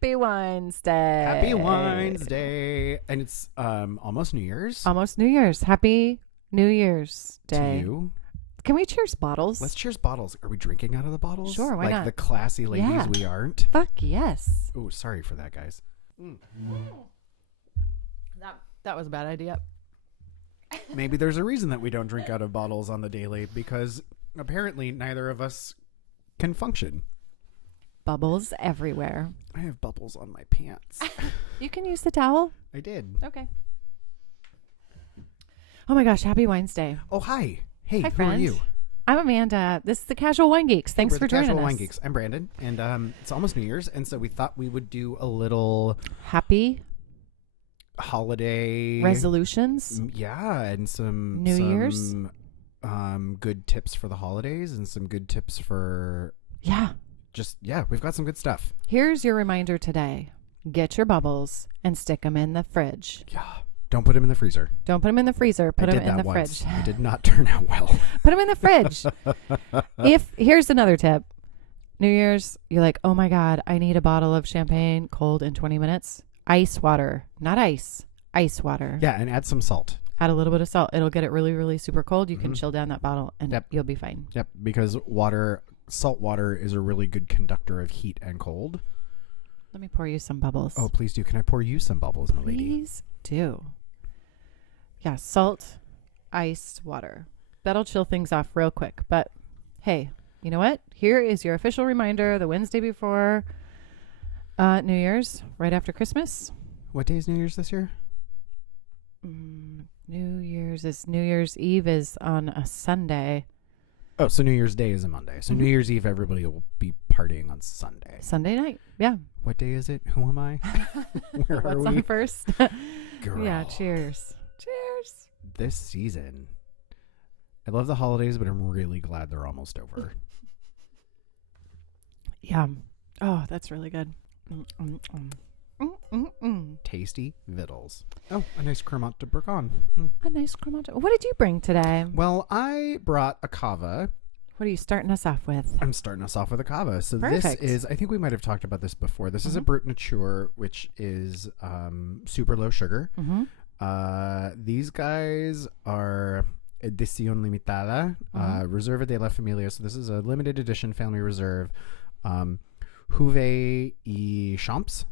Happy Wines Day. Happy Wines Day. And it's almost New Year's. Almost New Year's. Happy New Year's Day. To you. Can we cheers bottles? Let's cheers bottles. Are we drinking out of the bottles? Sure, why like not? the classy ladies we aren't? Fuck yes. Oh, sorry for that, guys. That was a bad idea. Maybe there's a reason that we don't drink out of bottles on the daily, because apparently neither of us can function. Bubbles everywhere. I have bubbles on my pants. You can use the towel. I did. Okay. Oh my gosh, happy Wines Day. Oh, hi. Hey, Hi, who friend. are you? I'm Amanda. This is the Casual Wine Geeks. Thanks We're for the joining Casual us. Wine Geeks. I'm Brandon, and it's almost New Year's, and so we thought we would do a little Happy holiday resolutions. Yeah, and some New Year's? good tips for the holidays, and some good tips for Yeah. we've got some good stuff. Here's your reminder today. Get your bubbles and stick them in the fridge. Yeah, don't put them in the freezer. Don't put them in the freezer. Put I them did in that the once. fridge. It did not turn out well. Put them in the fridge. Here's another tip. New Year's, you're like, oh my God, I need a bottle of champagne cold in 20 minutes. Ice water, not ice. Ice water. Yeah, and add some salt. Add a little bit of salt. It'll get it really, really super cold. You can chill down that bottle and you'll be fine. Yep, because salt water is a really good conductor of heat and cold. Let me pour you some bubbles. Oh, please do. Can I pour you some bubbles, my lady? Please do. Yeah, salt, ice, water. That'll chill things off real quick. But hey, you know what? Here is your official reminder the Wednesday before New Year's, right after Christmas. What day is New Year's this year? New Year's Eve is on a Sunday. Oh, so New Year's Day is a Monday. So New Year's Eve, everybody will be partying on Sunday. Sunday night. Yeah. What day is it? Who am I? Where are What's we? on first? Girl. Yeah, cheers. Cheers. This season, I love the holidays, but I'm really glad they're almost over. Yeah. Oh, that's really good. Tasty vittles. Oh, a nice Cremant de Bourgogne. A nice Cremant. What did you bring today? Well, I brought a cava. What are you starting us off with? I'm starting us off with a cava. So Perfect. This is, I think we might have talked about this before. This is a Brut Nature, which is super low sugar. These guys are Edición Limitada, Reserva de la Familia. So this is a limited edition family reserve. Juve y Champs.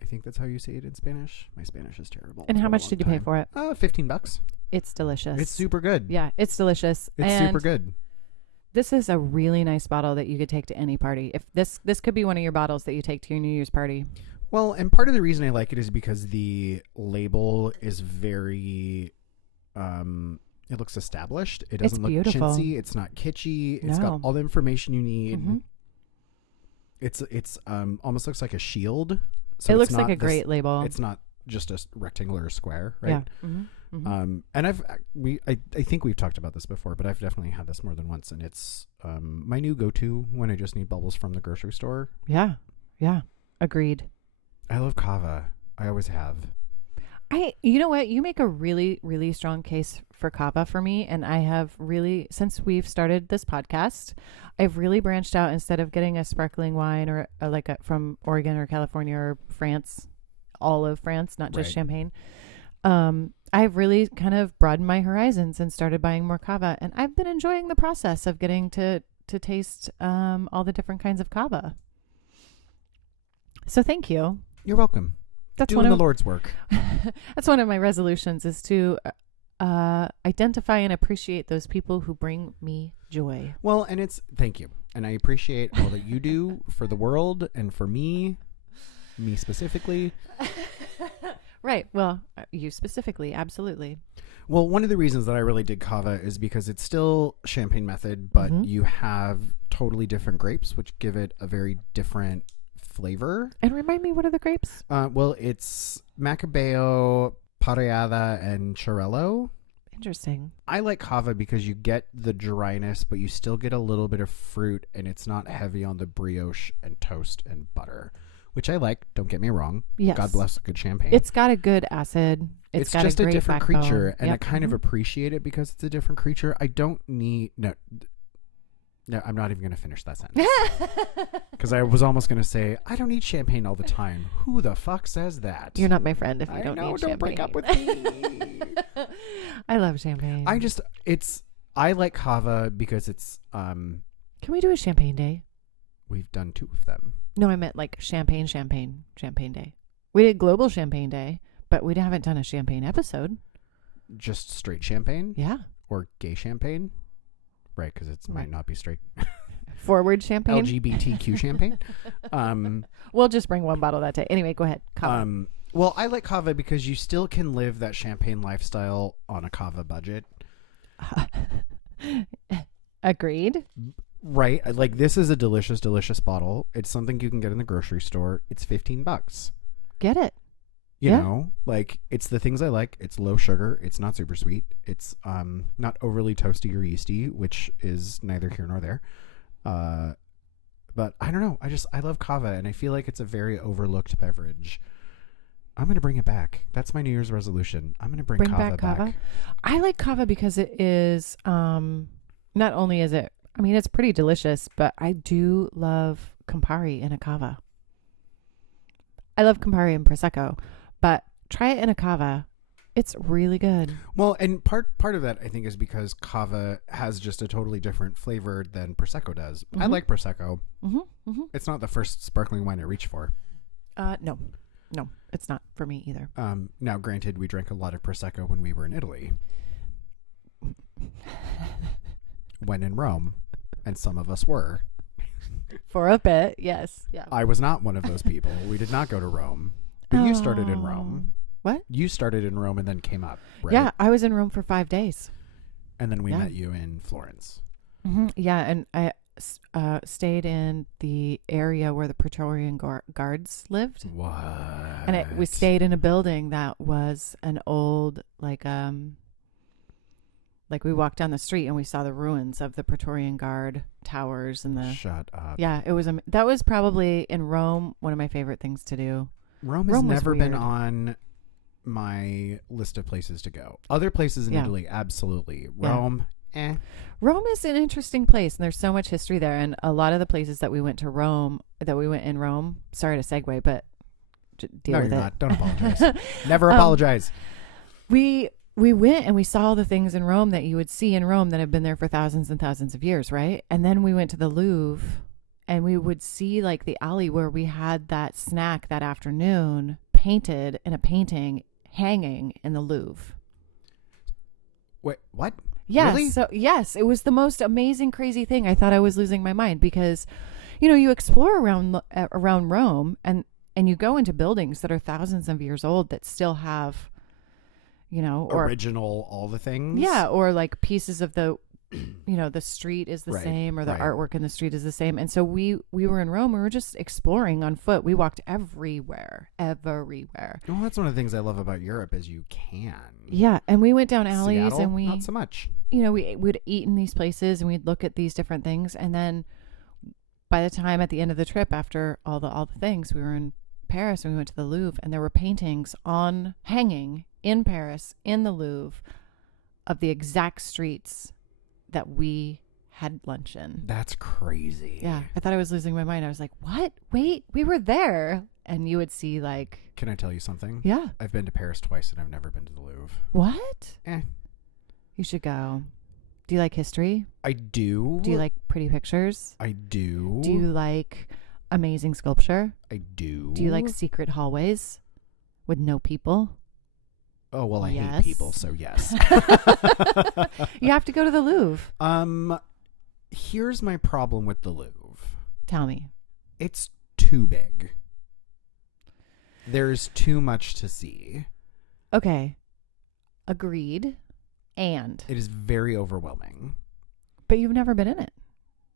I think that's how you say it in Spanish. My Spanish is terrible. And how much did you pay for it? $15. It's delicious. It's super good. Yeah, it's delicious. It's super good. This is a really nice bottle that you could take to any party. If this could be one of your bottles that you take to your New Year's party. Well, and part of the reason I like it is because the label is very it looks established. It doesn't look beautiful. chintzy. It's not kitschy. It's No. got all the information you need. It's almost looks like a shield. So it it's looks like not a great label. It's not just a rectangular square, right? Yeah. And I think we've talked about this before, but I've definitely had this more than once, and it's my new go-to when I just need bubbles from the grocery store. Yeah. Yeah. Agreed. I love kava. I always have. You know what? You make a really, really strong case for kava for me. And I have really, since we've started this podcast, I've really branched out. Instead of getting a sparkling wine or from Oregon or California or France, all of France, not just champagne. I've really kind of broadened my horizons and started buying more kava. And I've been enjoying the process of getting to taste all the different kinds of kava. So thank you. You're welcome. That's doing the Lord's work. That's one of my resolutions, is to identify and appreciate those people who bring me joy. Well, and thank you. And I appreciate all that you do for the world and for me specifically. Right. Well, you specifically. Absolutely. Well, one of the reasons that I really dig kava is because it's still champagne method, but you have totally different grapes, which give it a very different flavor. And remind me, what are the grapes? Well, it's Macabeo, Parellada, and Chorello. Interesting. I like kava because you get the dryness, but you still get a little bit of fruit, and it's not heavy on the brioche and toast and butter, which I like. Don't get me wrong. Yes. God bless a good champagne. It's got a good acid. It's got just a a great different backbone. creature, and Yep. I kind of appreciate it because it's a different creature. I don't need No, I'm not even going to finish that sentence. Because I was almost going to say, I don't eat champagne all the time. Who the fuck says that? You're not my friend if you I don't know, eat don't champagne. break up with me. I love champagne. I like kava because it's, Can we do a champagne day? we've done 2 of them. No, I meant like champagne day. We did global champagne day, but we haven't done a champagne episode. Just straight champagne? Yeah. Or gay champagne? Right, because it might not be straight. Forward champagne. LGBTQ champagne. We'll just bring one bottle that day. Anyway, go ahead. Kava. Well, I like kava because you still can live that champagne lifestyle on a kava budget. Agreed. Right. Like, this is a delicious, delicious bottle. It's something you can get in the grocery store. It's $15. Get it. You know, like, it's the things I like. It's low sugar. It's not super sweet. It's not overly toasty or yeasty, which is neither here nor there. But I don't know. I love kava, and I feel like it's a very overlooked beverage. I'm going to bring it back. That's my New Year's resolution. I'm going to bring kava back. I like kava because it is, not only is it, I mean, it's pretty delicious, but I do love Campari in a kava. I love Campari and Prosecco, but try it in a kava. It's really good. Well, and part of that, I think, is because kava has just a totally different flavor than Prosecco does. Mm-hmm. I like Prosecco. Mm-hmm. Mm-hmm. It's not the first sparkling wine I reach for. No, it's not for me either. Now, granted, we drank a lot of Prosecco when we were in Italy. When in Rome, and some of us were. For a bit, yes. Yeah. I was not one of those people. We did not go to Rome. But you started in Rome. What? You started in Rome and then came up, right? Yeah, I was in Rome for 5 days. And then we met you in Florence. Mm-hmm. Yeah, and I stayed in the area where the Praetorian Guards lived. What? And we stayed in a building that was an old, like we walked down the street and we saw the ruins of the Praetorian Guard towers and the. Shut up. Yeah, it was. That was probably in Rome one of my favorite things to do. Rome has never been on my list of places to go. Other places in Italy, absolutely. Rome, Rome is an interesting place, and there's so much history there. And a lot of the places that we went in Rome. Sorry to segue, but deal with it. No, you're not. Don't apologize. Never apologize. We went and we saw the things in Rome that you would see in Rome that have been there for thousands and thousands of years, right? And then we went to the Louvre, and we would see like the alley where we had that snack that afternoon painted in a painting hanging in the Louvre. Wait, what? Yes. Really? So yes, it was the most amazing, crazy thing. I thought I was losing my mind because, you explore around Rome and you go into buildings that are thousands of years old that still have, or original, all the things. Yeah. Or like pieces of the, the street is the same, or the artwork in the street is the same. And so we were in Rome. We were just exploring on foot. We walked everywhere. Well, that's one of the things I love about Europe is you can. Yeah. And we went down alleys. Seattle, and we, not so much. We'd eat in these places and we'd look at these different things. And then by the time at the end of the trip, after all the things, we were in Paris and we went to the Louvre, and there were paintings hanging in Paris in the Louvre of the exact streets that we had lunch in. That's crazy. Yeah. I thought I was losing my mind. I was like, what? Wait, we were there. And you would see like... Can I tell you something? Yeah. I've been to Paris twice and I've never been to the Louvre. What? You should go. Do you like history? I do. Do you like pretty pictures? I do. Do you like amazing sculpture? I do. Do you like secret hallways with no people? Oh, well, I hate people, so yes. You have to go to the Louvre. Here's my problem with the Louvre. Tell me. It's too big. There's too much to see. Okay. Agreed. And? It is very overwhelming. But you've never been in it.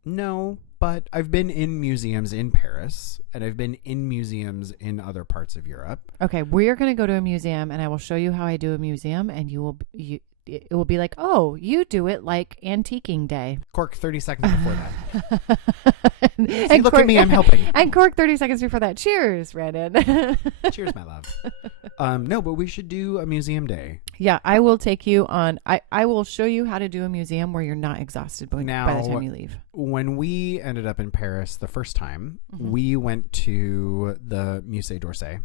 No, but I've been in museums in Paris, and I've been in museums in other parts of Europe. Okay, we're going to go to a museum, and I will show you how I do a museum, and it will be like, oh, you do it like Antiquing Day. Cork 30 seconds before that. See, look at me, I'm helping. And cork 30 seconds before that. Cheers, Brandon. Cheers, my love. No, but we should do a museum day. Yeah, I will take you on. I will show you how to do a museum where you're not exhausted by the time you leave. When we ended up in Paris the first time, we went to the Musée d'Orsay,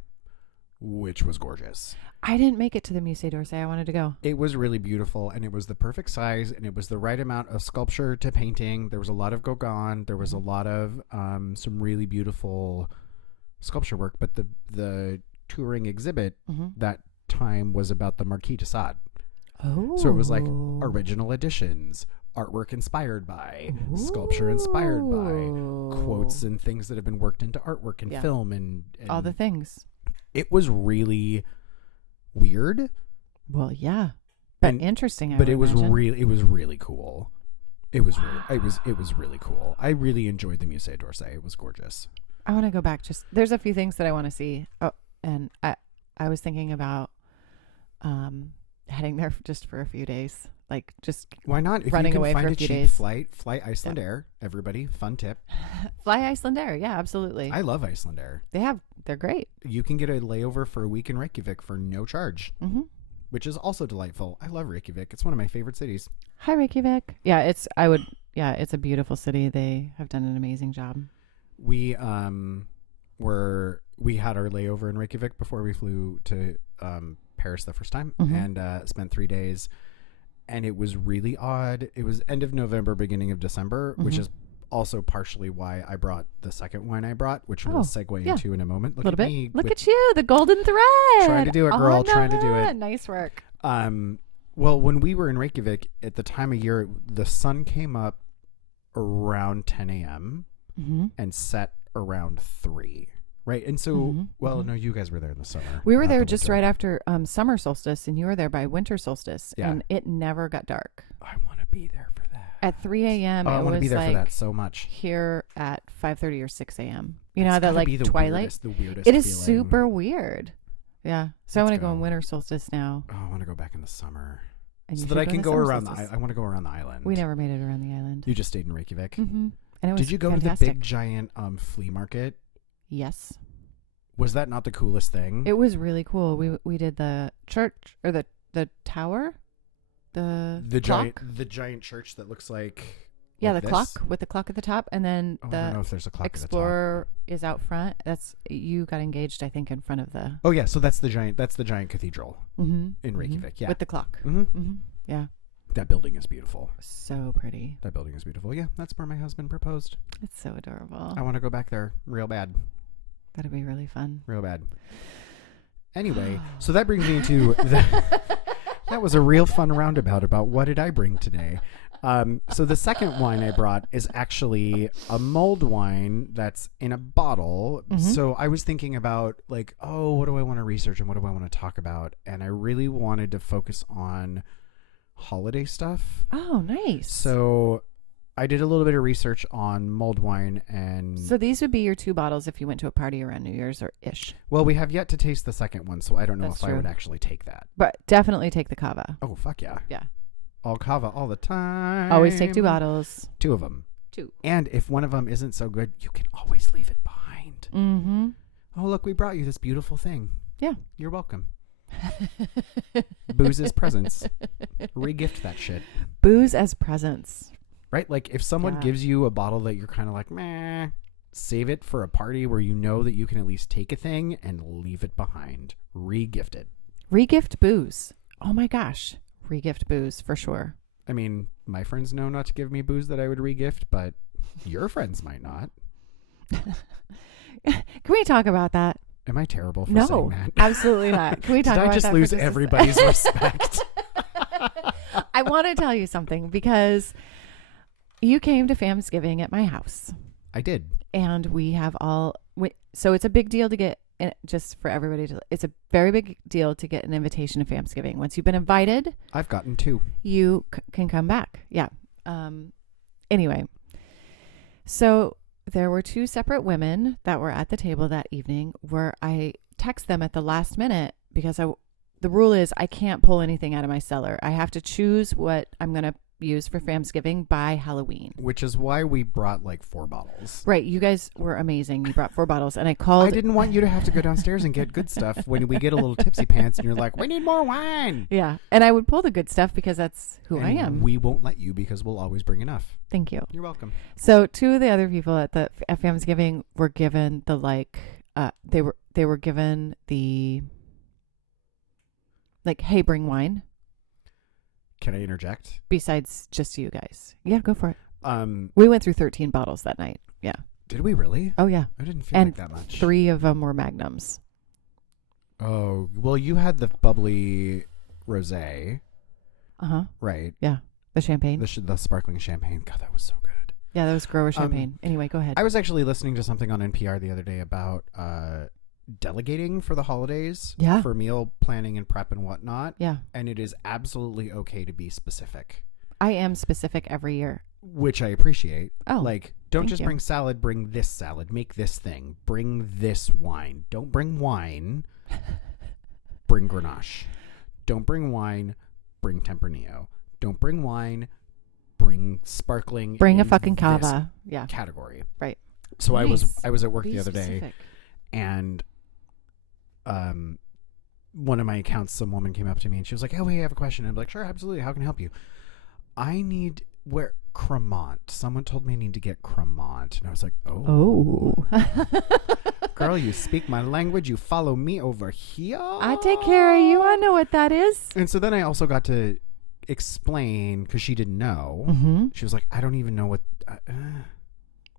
which was gorgeous. I didn't make it to the Musée d'Orsay. I wanted to go. It was really beautiful, and it was the perfect size, and it was the right amount of sculpture to painting. There was a lot of Gauguin. There was a lot of some really beautiful sculpture work, but the touring exhibit that time was about the Marquis de Sade. Oh. So it was like original editions, artwork inspired by, sculpture inspired by, quotes and things that have been worked into artwork and film and all the things. It was really weird. Well, yeah. But interesting. But it was really cool. It was really cool. I really enjoyed the Musée d'Orsay. It was gorgeous. I want to go back. There's a few things that I want to see. Oh, and I was thinking about heading there just for a few days. Like just why not? If running you can away find for a a few cheap days. fly Iceland Air. Everybody, fun tip. Fly Iceland Air. Yeah, absolutely. I love Iceland Air. They're great. You can get a layover for a week in Reykjavik for no charge, which is also delightful. I love Reykjavik. It's one of my favorite cities. Hi, Reykjavik. Yeah, it's a beautiful city. They have done an amazing job. We had our layover in Reykjavik before we flew to Paris the first time and spent 3 days. And it was really odd. It was end of November, beginning of December, which is also partially why I brought the second wine I brought, which we'll segue into in a moment. Look at me. Look at you, the golden thread. Trying to do it, girl. Trying to do it. Nice work. Well, when we were in Reykjavik at the time of year, the sun came up around 10 a.m. And set around 3. Right. And so, no, you guys were there in the summer. We were there just right after summer solstice, and you were there by winter solstice, and it never got dark. I want to be there for that. At 3 a.m. I want to be there like for that so much. Here at 5:30 or 6 a.m. You know, that like twilight. The weirdest it is feeling. super weird. Yeah. So I want to go in winter solstice now. Oh, I want to go back in the summer. And so that I can go around I want to go around the island. We never made it around the island. You just stayed in Reykjavik? And it was Did you go fantastic. to the big giant flea market? Yes. Was that not the coolest thing? It was really cool. We did the church or the tower, the clock. the giant church that looks like the clock with the clock at the top, and then I don't know if there's a clock Explorer at the top. is out front. You got engaged, I think, in front of the. Oh yeah, so that's the giant cathedral in Reykjavik. Yeah, with the clock. Yeah. That building is beautiful. So pretty. That building is beautiful. Yeah, that's where my husband proposed. It's so adorable. I want to go back there real bad. That'd be really fun. Real bad. Anyway, so that brings me into that was a real fun roundabout about what did I bring today. So the second wine I brought is actually a mulled wine that's in a bottle. So I was thinking about like, what do I want to research and what do I want to talk about? And I really wanted to focus on holiday stuff. Oh, nice. So I did a little bit of research on mulled wine, and so these would be your 2 bottles if you went to a party around New Year's or ish. Well, we have yet to taste the second one, so I don't know That's if true. I would actually take that. But definitely take the cava. Oh, fuck yeah. Yeah. All cava all the time. Always take 2 bottles. 2 of them. 2. And if one of them isn't so good, you can always leave it behind. Oh, look, we brought you this beautiful thing. Yeah. You're welcome. Booze as presents. Re-gift that shit. Booze as presents. Right? Like if someone gives you a bottle that you're kind of like, meh, save it for a party where you know that you can at least take a thing and leave it behind. Re-gift it. Re-gift booze. Oh my gosh. Re-gift booze for sure. I mean, my friends know not to give me booze that I would re-gift, but your friends might not. Can we talk about that? Am I terrible for saying that? Absolutely not. Can we talk about that? Did I just lose everybody's respect? I want to tell you something because you came to Famsgiving at my house. I did. And we have so it's a big deal to get, just for everybody it's a very big deal to get an invitation to Famsgiving. Once you've been invited. I've gotten 2. You can come back. Yeah. Anyway. So there were 2 separate women that were at the table that evening where I text them at the last minute because the rule is I can't pull anything out of my cellar. I have to choose what I'm going to, use for Thanksgiving by Halloween. Which is why we brought like 4 bottles. Right. You guys were amazing. You brought 4 bottles, and I didn't want you to have to go downstairs and get good stuff when we get a little tipsy pants and you're like, we need more wine. Yeah. And I would pull the good stuff because that's who I am. We won't let you because we'll always bring enough. Thank you. You're welcome. So 2 of the other people at Thanksgiving were given the they were given the hey, bring wine. Can I interject? Besides just you guys. Yeah, go for it. Um, We went through 13 bottles that night. Yeah. Did we really? Oh, yeah. I didn't feel like that much. 3 of them were Magnums. Oh, well, you had the bubbly rosé. Uh-huh. Right. Yeah. The champagne. The sparkling champagne. God, that was so good. Yeah, that was grower champagne. Anyway, go ahead. I was actually listening to something on NPR the other day about delegating for the holidays. Yeah. For meal planning and prep and whatnot. Yeah. And it is absolutely okay to be specific. I am specific every year. Which I appreciate. Oh, like, don't just you. bring salad, bring this salad. Make this thing. Bring this wine. Don't bring wine. Bring Grenache. Don't bring wine. Bring Tempranillo. Don't bring wine. Bring sparkling. Bring a fucking cava. Yeah. Category. Right. So Nice. I was at work Be the other specific. day, and one of my accounts, some woman came up to me and she was like, "Oh, hey, I have a question." And I'm like, "Sure, absolutely. How can I help you?" I need Cremant. Someone told me I need to get Cremant, and I was like, "Oh, girl, you speak my language. You follow me over here. I take care of you. I know what that is." And so then I also got to explain because she didn't know. Mm-hmm. She was like, "I don't even know what."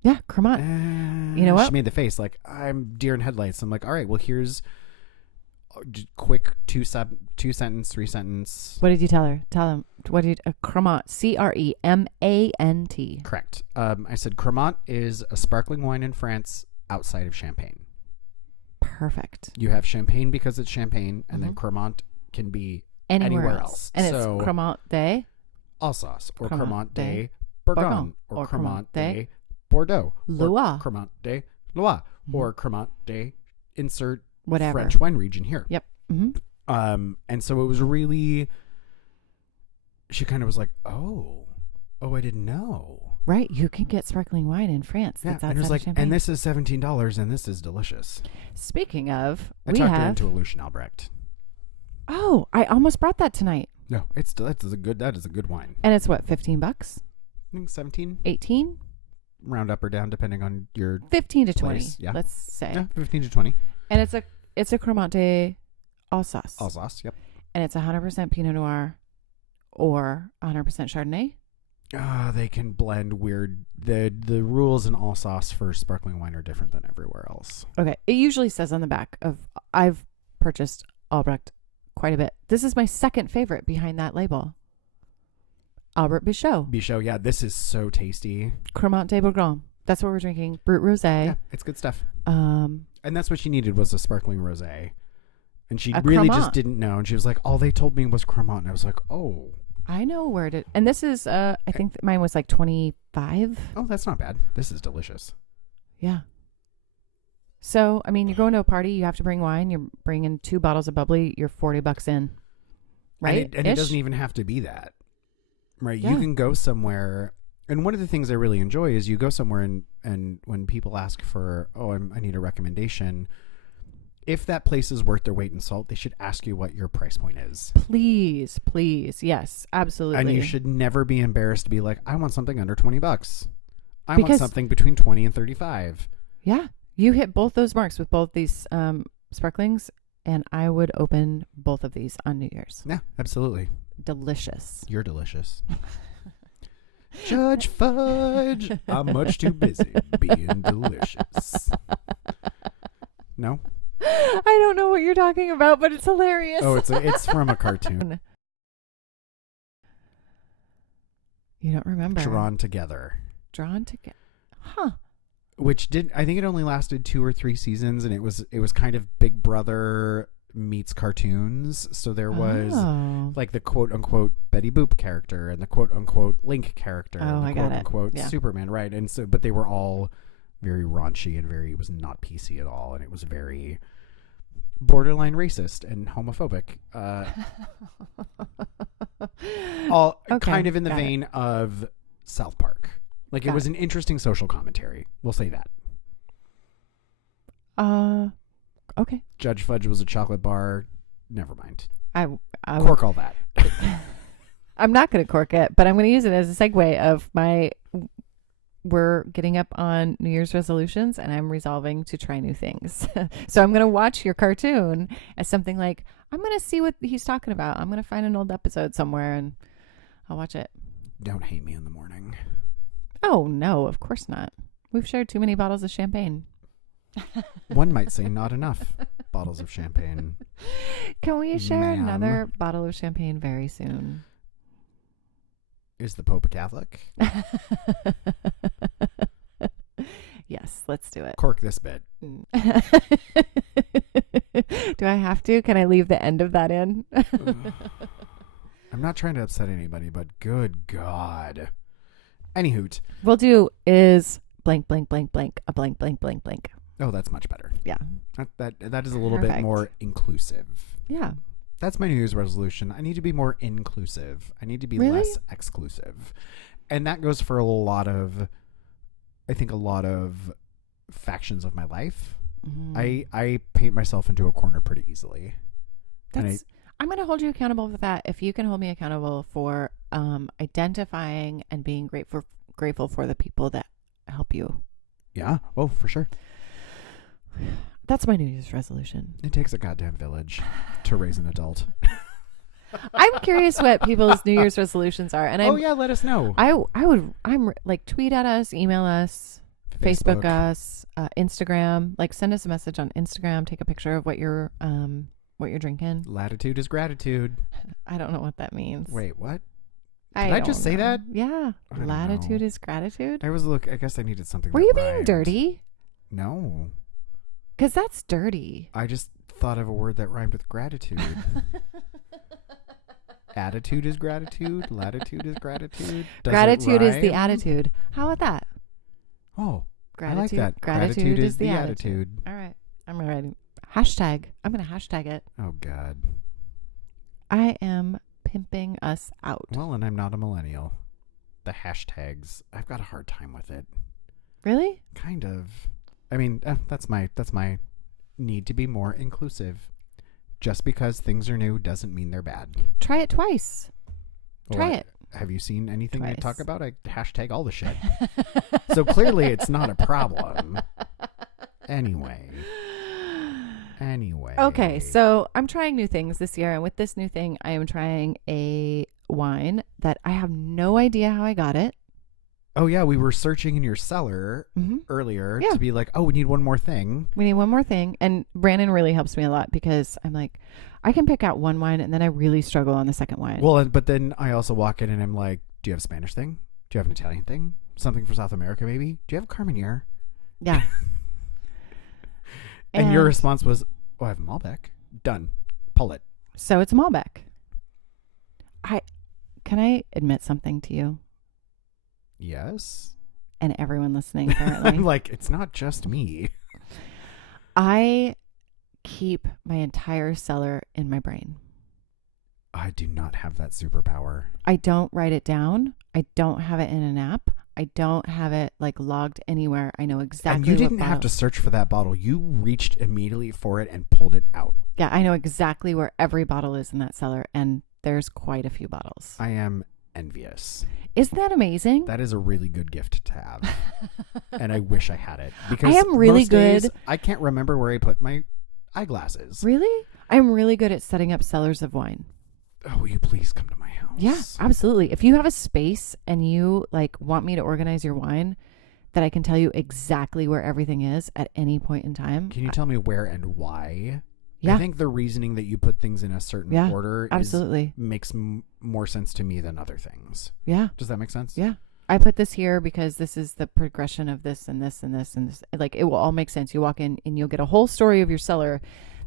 Yeah, Cremant. You know what? She made the face like I'm deer in headlights. I'm like, all right, well, here's quick 3 sentence. What did you tell her? Tell him. What did Cremant? Cremant. Correct. I said Cremant is a sparkling wine in France outside of Champagne. Perfect. You have Champagne because it's Champagne, and then Cremant can be anywhere else. And so, it's Cremant de Alsace or Cremant de Bourgogne, Bourgogne or Cremant de Bordeaux, Loire, or Cremant de Loire, or Cremant de insert whatever French wine region here. Yep. Mm-hmm. And so it was really. She kind of was like, "Oh, I didn't know." Right, you can get sparkling wine in France. Yeah, That's and it was outside like, of Champagne. and this is $17, and this is delicious. Speaking of, I we talked her have. into a Lucien Albrecht. Oh, I almost brought that tonight. No, that is a good wine. And it's what, $15? I think 17, 18? round up or down depending on your 15 to 20. place. Yeah, Let's say. yeah, 15 to 20. And it's a Cremant de Alsace. Alsace, yep. And it's 100% Pinot Noir or 100% Chardonnay. They can blend weird. The rules in Alsace for sparkling wine are different than everywhere else. Okay. It usually says on the back of, I've purchased Albrecht quite a bit. This is my second favorite behind that label. Albert Bichot. Bichot, yeah, this is so tasty. Cremant de Bourgogne. That's what we're drinking. Brut Rosé. Yeah, it's good stuff. And that's what she needed was a sparkling rosé. And she really just didn't know. And she was like, all they told me was Cremant. And I was like, oh. I know where it is. And this is, I think that mine was like 25. Oh, that's not bad. This is delicious. Yeah. So, I mean, you're going to a party, you have to bring wine, you're bringing 2 bottles of bubbly, you're $40 in. Right? And it doesn't even have to be that. Right? Yeah. You can go somewhere. And one of the things I really enjoy is you go somewhere and when people ask for, I need a recommendation, if that place is worth their weight in salt, they should ask you what your price point is. Please. Yes, absolutely. And you should never be embarrassed to be like, I want something under $20. I want something between 20 and 35. Yeah. You hit both those marks with both these sparklings, and I would open both of these on New Year's. Yeah, absolutely. Delicious. You're delicious. Judge Fudge, I'm much too busy being delicious. No? I don't know what you're talking about, but it's hilarious. Oh, it's from a cartoon. You don't remember? Drawn Together. Huh. Which I think it only lasted 2 or 3 seasons, and it was kind of Big Brother meets cartoons. So there was like the quote unquote Betty Boop character and the quote unquote Link character and the quote unquote Superman, right? And so, but they were all very raunchy and it was not PC at all, and it was very borderline racist and homophobic. All Okay, kind of in the got it. vein of South Park. Like it Got was an interesting social commentary. We'll say that. Okay. Judge Fudge was a chocolate bar. Never mind. I Cork all that. I'm not going to cork it, but I'm going to use it as a segue of my. We're getting up on New Year's resolutions, and I'm resolving to try new things. So I'm going to watch your cartoon as something like, I'm going to see what he's talking about. I'm going to find an old episode somewhere, and I'll watch it. Don't hate me in the morning. Oh, no, of course not. We've shared too many bottles of champagne. One might say not enough bottles of champagne. Can we share Ma'am. another bottle of champagne very soon? Is the Pope a Catholic? Yes, let's do it. Cork this bit. Do I have to? Can I leave the end of that in? I'm not trying to upset anybody, but good God. Anyhoot. We'll do is blank, blank, blank, blank, a blank, blank, blank, blank. Oh, that's much better. Yeah. That is a little bit Perfect. more inclusive. Yeah. That's my New Year's resolution. I need to be more inclusive. I need to be Really? less exclusive. And that goes for a lot of factions of my life. Mm-hmm. I paint myself into a corner pretty easily. I'm going to hold you accountable for that. If you can hold me accountable for identifying and being grateful for the people that help you. Yeah. Oh, for sure. That's my New Year's resolution. It takes a goddamn village to raise an adult. I'm curious what people's New Year's resolutions are. And yeah, let us know. I'm like, tweet at us, email us, Facebook us, Instagram. Like, send us a message on Instagram. Take a picture of what you're drinking. Latitude is gratitude. I don't know what that means. Wait, what? Did I just say that? Yeah. I don't Latitude know. is gratitude. I guess I needed something. Were that you being rhymed. dirty? No. Because that's dirty. I just thought of a word that rhymed with gratitude. Attitude is gratitude. Latitude is gratitude. Does Gratitude it is the rhyme? attitude. How about that? Oh, Gratitude. I like that. Gratitude is the attitude. All right. I'm ready. Hashtag. I'm going to hashtag it. Oh, God. I am pimping us out. Well, and I'm not a millennial. The hashtags, I've got a hard time with it. Really? Kind of. I mean, that's my need to be more inclusive. Just because things are new doesn't mean they're bad. Try it twice. Try it. Have you seen anything I Twice. talk about? I hashtag all the shit. So clearly it's not a problem. Anyway. Okay, so I'm trying new things this year. And with this new thing, I am trying a wine that I have no idea how I got it. Oh, yeah. We were searching in your cellar earlier to be like, oh, we need one more thing. We need one more thing. And Brandon really helps me a lot because I'm like, I can pick out one wine and then I really struggle on the second wine. Well, but then I also walk in and I'm like, do you have a Spanish thing? Do you have an Italian thing? Something for South America, maybe? Do you have a Carmenere? Yeah. And your response was, oh, I have a Malbec. Done. Pull it. So it's a Malbec. Can I admit something to you? Yes. And everyone listening currently. I'm like, it's not just me. I keep my entire cellar in my brain. I do not have that superpower. I don't write it down. I don't have it in an app. I don't have it like logged anywhere. I know exactly. And you didn't have to search for that bottle. You reached immediately for it and pulled it out. Yeah, I know exactly where every bottle is in that cellar, and there's quite a few bottles. I am envious. Isn't that amazing? That is a really good gift to have. And I wish I had it. Because I am really most days, good. I can't remember where I put my eyeglasses. Really? I'm really good at setting up cellars of wine. Oh, will you please come to my house? Yeah, absolutely. If you have a space and you like want me to organize your wine, that I can tell you exactly where everything is at any point in time. Can you tell me where and why? Yeah. I think the reasoning that you put things in a certain order absolutely makes more sense to me than other things. Yeah. Does that make sense? Yeah. I put this here because this is the progression of this and this and this and this. Like, it will all make sense. You walk in and you'll get a whole story of your cellar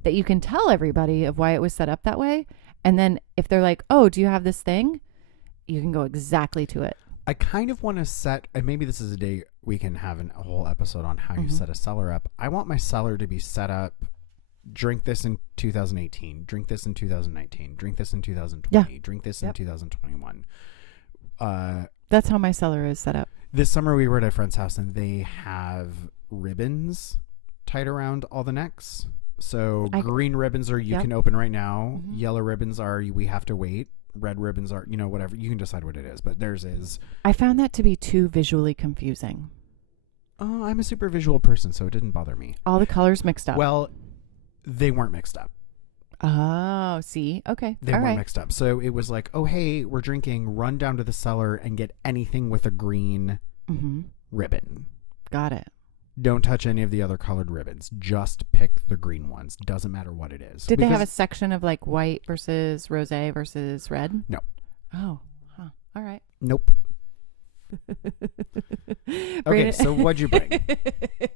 that you can tell everybody of why it was set up that way. And then if they're like, oh, do you have this thing? You can go exactly to it. I kind of want to set, and maybe this is a day we can have a whole episode on how you set a cellar up. I want my cellar to be set up drink this in 2018, drink this in 2019, drink this in 2020, drink this in 2021. That's how my cellar is set up. This summer we were at a friend's house and they have ribbons tied around all the necks. So green ribbons are you can open right now. Mm-hmm. Yellow ribbons are we have to wait. Red ribbons are, whatever. You can decide what it is, but theirs is. I found that to be too visually confusing. Oh, I'm a super visual person, so it didn't bother me. All the colors mixed up. Well, they weren't mixed up. Oh, see? Okay. They weren't mixed up. So it was like, oh, hey, we're drinking. Run down to the cellar and get anything with a green ribbon. Got it. Don't touch any of the other colored ribbons. Just pick the green ones. Doesn't matter what it is. Did they have a section of like white versus rosé versus red? No. Oh, huh. All right. Nope. Okay, so what'd you bring?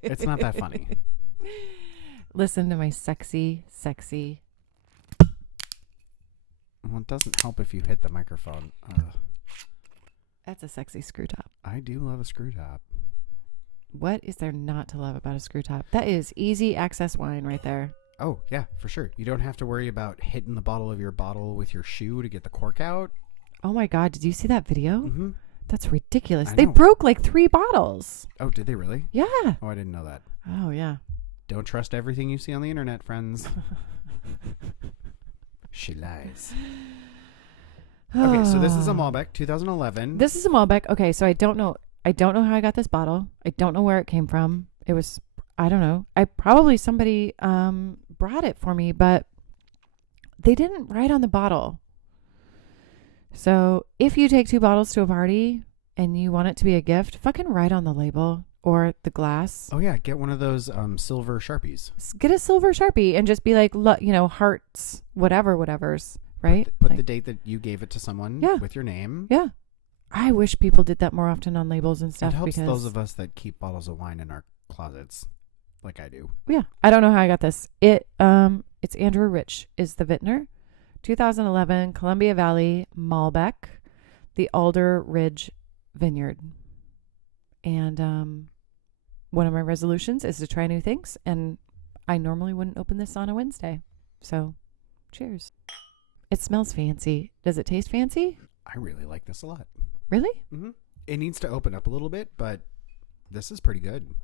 It's not that funny. Listen to my sexy. Well, it doesn't help if you hit the microphone. That's a sexy screw top. I do love a screw top. What is there not to love about a screw top? That is easy access wine right there. Oh, yeah, for sure. You don't have to worry about hitting the bottle of your bottle with your shoe to get the cork out. Oh my God, did you see that video? Mm-hmm. That's ridiculous. They broke like 3 bottles. Oh, did they really? Yeah. Oh, I didn't know that. Oh, yeah. Don't trust everything you see on the internet, friends. She lies. Okay, so this is a Malbec, 2011. This is a Malbec. Okay, so I don't know how I got this bottle. I don't know where it came from. It was, I don't know. Somebody brought it for me, but they didn't write on the bottle. So if you take 2 bottles to a party and you want it to be a gift, fucking write on the label or the glass. Oh yeah, get one of those silver Sharpies. Get a silver Sharpie and just be like, hearts, whatever's, right? Put the date that you gave it to someone with your name. Yeah. I wish people did that more often on labels and stuff. It helps those of us that keep bottles of wine in our closets, like I do. Yeah. I don't know how I got this. It's Andrew Rich is the vintner. 2011 Columbia Valley Malbec, the Alder Ridge Vineyard. And one of my resolutions is to try new things. And I normally wouldn't open this on a Wednesday. So cheers. It smells fancy. Does it taste fancy? I really like this a lot. Really? Mm-hmm. It needs to open up a little bit, but this is pretty good.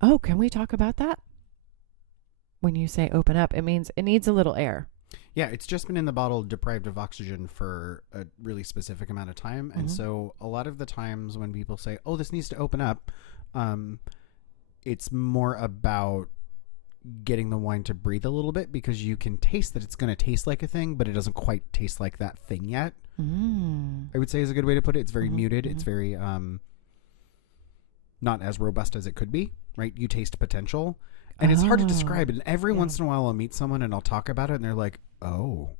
Oh, can we talk about that? When you say open up, it means it needs a little air. Yeah, it's just been in the bottle deprived of oxygen for a really specific amount of time. Mm-hmm. And so a lot of the times when people say, oh, this needs to open up, it's more about getting the wine to breathe a little bit because you can taste that it's going to taste like a thing, but it doesn't quite taste like that thing yet. I would say is a good way to put it. It's very muted. It's very not as robust as it could be, right? You taste potential. And it's hard to describe. And every once in a while I'll meet someone and I'll talk about it and they're like, oh,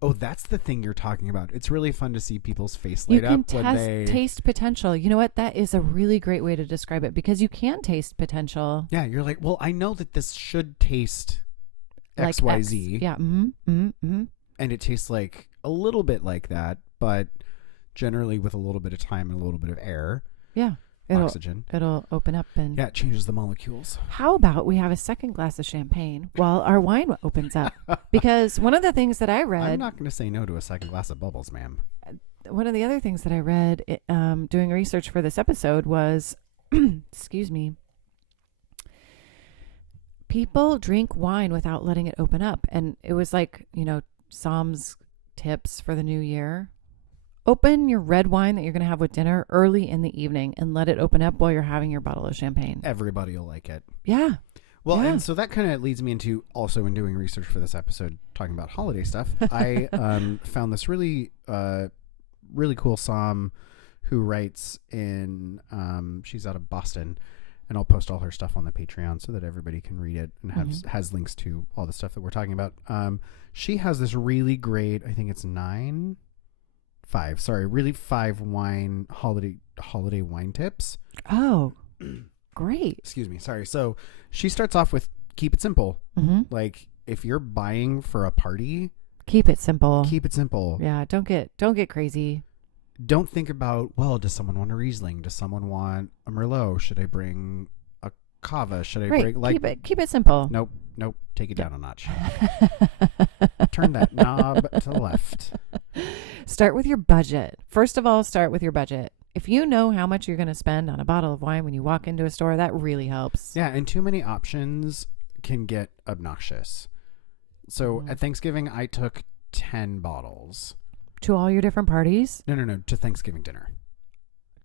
that's the thing you're talking about. It's really fun to see people's face light up when they taste potential. You know what? That is a really great way to describe it because you can taste potential. Yeah. You're like, well, I know that this should taste like XYZ. Yeah. And it tastes like a little bit like that, but generally with a little bit of time and a little bit of air. Yeah. Oxygen. It'll open up and it changes the molecules. How about we have a second glass of champagne while our wine opens up? Because one of the things that I read, I'm not going to say no to a second glass of bubbles, ma'am. One of the other things that I read doing research for this episode was, excuse me, people drink wine without letting it open up, and it was like Psalms tips for the new year. Open your red wine that you're going to have with dinner early in the evening and let it open up while you're having your bottle of champagne. Everybody will like it. Yeah. Well, and so that kind of leads me into also in doing research for this episode, talking about holiday stuff. I found this really, really cool Psalm who writes in, she's out of Boston, and I'll post all her stuff on the Patreon so that everybody can read it and has links to all the stuff that we're talking about. She has this really great, I think it's 5 wine holiday wine tips. Oh, great. Excuse me. Sorry. So she starts off with keep it simple. Like if you're buying for a party, keep it simple. Keep it simple. Yeah. Don't get crazy. Don't think about, well, does someone want a Riesling? Does someone want a Merlot? Should I bring a Cava? Should I bring keep it simple. Nope. nope. Take it down a notch. Turn that knob to the left. Start with your budget. First of all, start with your budget. If you know how much you're going to spend on a bottle of wine when you walk into a store, that really helps. Yeah, and too many options can get obnoxious. So at Thanksgiving, I took 10 bottles. To all your different parties? No. To Thanksgiving dinner.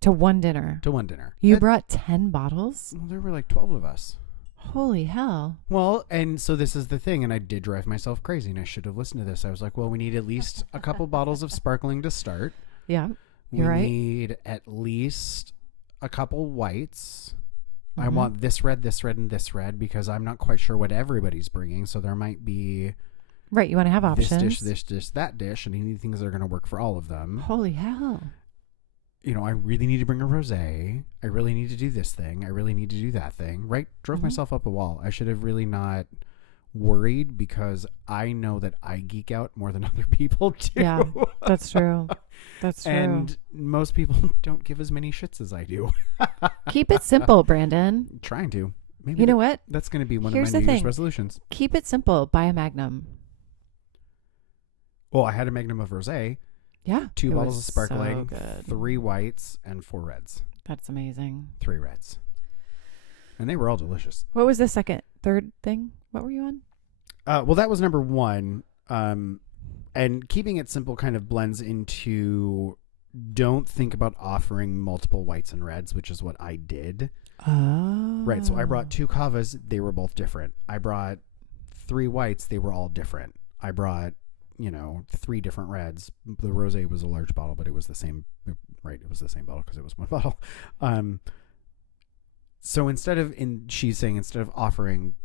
To one dinner? To one dinner. You brought 10 bottles? Well, there were like 12 of us. Holy hell. Well, and so this is the thing, and I did drive myself crazy, and I should have listened to this. I was like, well, we need at least a couple bottles of sparkling to start. Yeah, you're right. We need at least a couple whites. I want this red, and this red, because I'm not quite sure what everybody's bringing, so there might be... Right, you want to have options. This dish, that dish, and you need things that are going to work for all of them. Holy hell. You know, I really need to bring a rosé. I really need to do this thing. I really need to do that thing. Right? Drove myself up a wall. I should have really not worried, because I know that I geek out more than other people do. Yeah, that's true. That's true. And most people don't give as many shits as I do. Keep it simple, Brandon. Trying to. Maybe you know what? That's going to be one Here's of my the New Year's thing. resolutions. Keep it simple. Buy a Magnum. Well, I had a Magnum of rosé. Yeah. 2 bottles of sparkling, so good. 3 whites, and 4 reds. That's amazing. 3 reds. And they were all delicious. What was the third thing? What were you on? Well, that was number 1. And keeping it simple kind of blends into, don't think about offering multiple whites and reds, which is what I did. Oh. Right. So I brought 2 cavas. They were both different. I brought 3 whites. They were all different. I brought, 3 different reds. The rosé was a large bottle, but it was the same. Right. It was the same bottle because it was one bottle. So instead of offering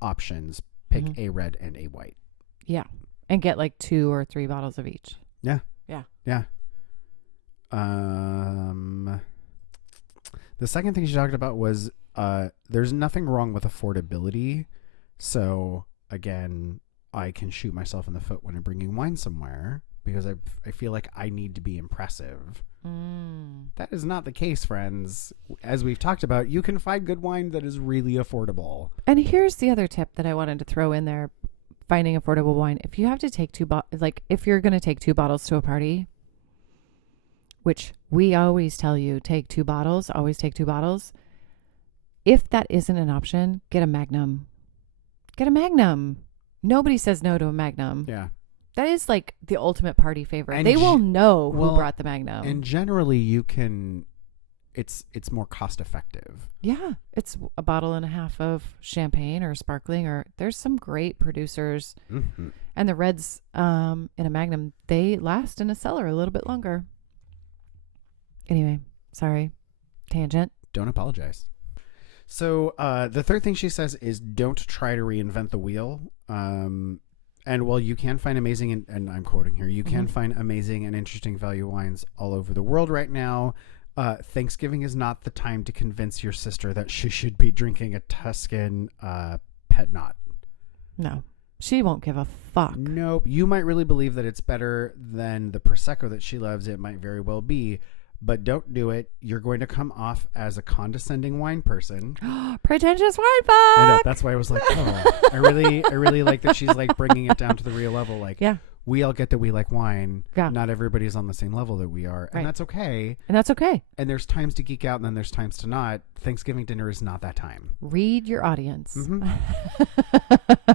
options, pick a red and a white. Yeah. And get like 2 or 3 bottles of each. Yeah. Yeah. Yeah. The second thing she talked about was there's nothing wrong with affordability. So again, I can shoot myself in the foot when I'm bringing wine somewhere because I feel like I need to be impressive. That is not the case, friends. As we've talked about, you can find good wine that is really affordable. And here's the other tip that I wanted to throw in there. Finding affordable wine. If you have to take if you're going to take 2 bottles to a party, which we always tell you, take 2 bottles, always take 2 bottles. If that isn't an option, get a Magnum. Get a Magnum. Nobody says no to a Magnum. Yeah. That is like the ultimate party favorite. And they will know who brought the Magnum. And generally you can, it's more cost effective. Yeah. It's a bottle and a half of champagne or sparkling, or there's some great producers. Mm-hmm. And the reds in a Magnum, they last in a cellar a little bit longer. Anyway, sorry. Tangent. Don't apologize. So the third thing she says is don't try to reinvent the wheel. And while you can find amazing, and I'm quoting here, you can find amazing and interesting value wines all over the world right now. Thanksgiving is not the time to convince your sister that she should be drinking a Tuscan Pet Knot. No, she won't give a fuck. Nope. You might really believe that it's better than the Prosecco that she loves. It might very well be. But don't do it. You're going to come off as a condescending wine person. Pretentious wine fuck. I know. That's why I was like, oh, I really like that she's like bringing it down to the real level. Like, yeah, we all get that we like wine. Yeah. Not everybody's on the same level that we are. Right. And that's okay. And that's okay. And there's times to geek out and then there's times to not. Thanksgiving dinner is not that time. Read your audience. Mm-hmm.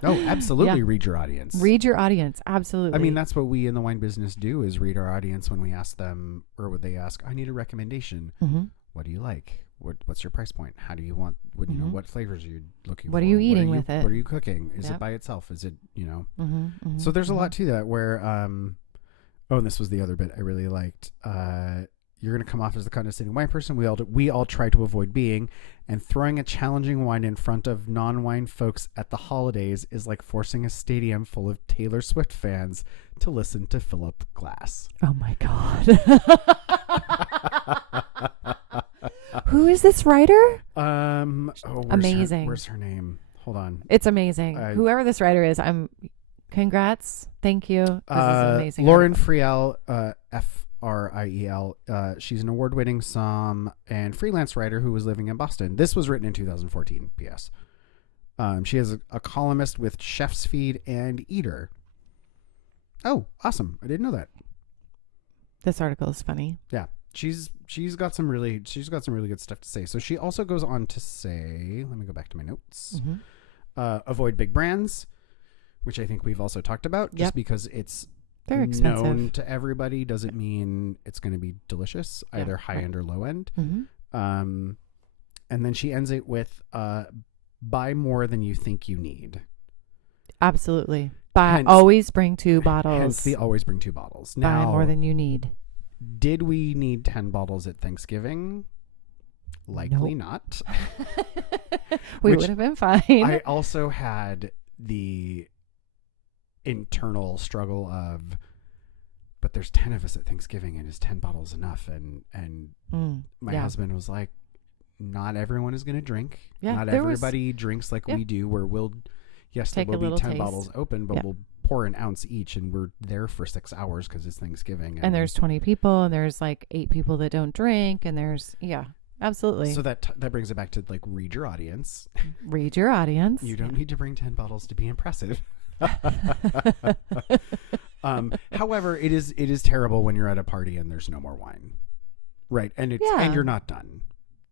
No, absolutely. Yeah. Read your audience. Read your audience. Absolutely. I mean, that's what we in the wine business do, is read our audience when we ask them, or when they ask, I need a recommendation. Mm-hmm. What do you like? What's your price point? How do you want, what flavors are you looking for? What are you eating with it? What are you cooking? Is it by itself? Is it, So there's a lot to that where, and this was the other bit I really liked. You're going to come off as the condescending wine person we all try to avoid being, and throwing a challenging wine in front of non-wine folks at the holidays is like forcing a stadium full of Taylor Swift fans to listen to Philip Glass. Oh my God. Who is this writer? Amazing. Where's her name? Hold on. It's amazing. Whoever this writer is, congrats. Thank you. This is amazing. Lauren Friel, Friel. She's an award-winning somm and freelance writer who was living in Boston. This was written in 2014, P.S. She has a columnist with Chef's Feed and Eater. Oh, awesome. I didn't know that. This article is funny. Yeah. She's got some really good stuff to say. So she also goes on to say, let me go back to my notes. Avoid big brands, which I think we've also talked about. Just because it's they're expensive. Known to everybody doesn't mean it's going to be delicious, either high end or low end. And then she ends it with buy more than you think you need. Absolutely. Always bring 2 bottles. Hence the always bring 2 bottles. Now, buy more than you need. Did we need 10 bottles at Thanksgiving? Likely not. We would have been fine. I also had the internal struggle of, but there's 10 of us at Thanksgiving, and is 10 bottles enough? And my husband was like, not everyone is going to drink. Yeah, not everybody drinks like we do, where there will be 10 bottles open, but we'll pour an ounce each, and we're there for 6 hours because it's Thanksgiving. And there's 20 people, and there's like 8 people that don't drink, and there's, absolutely. So that brings it back to like, read your audience. Read your audience. You don't need to bring 10 bottles to be impressive. However, it is terrible when you're at a party and there's no more wine. Right. And and you're not done.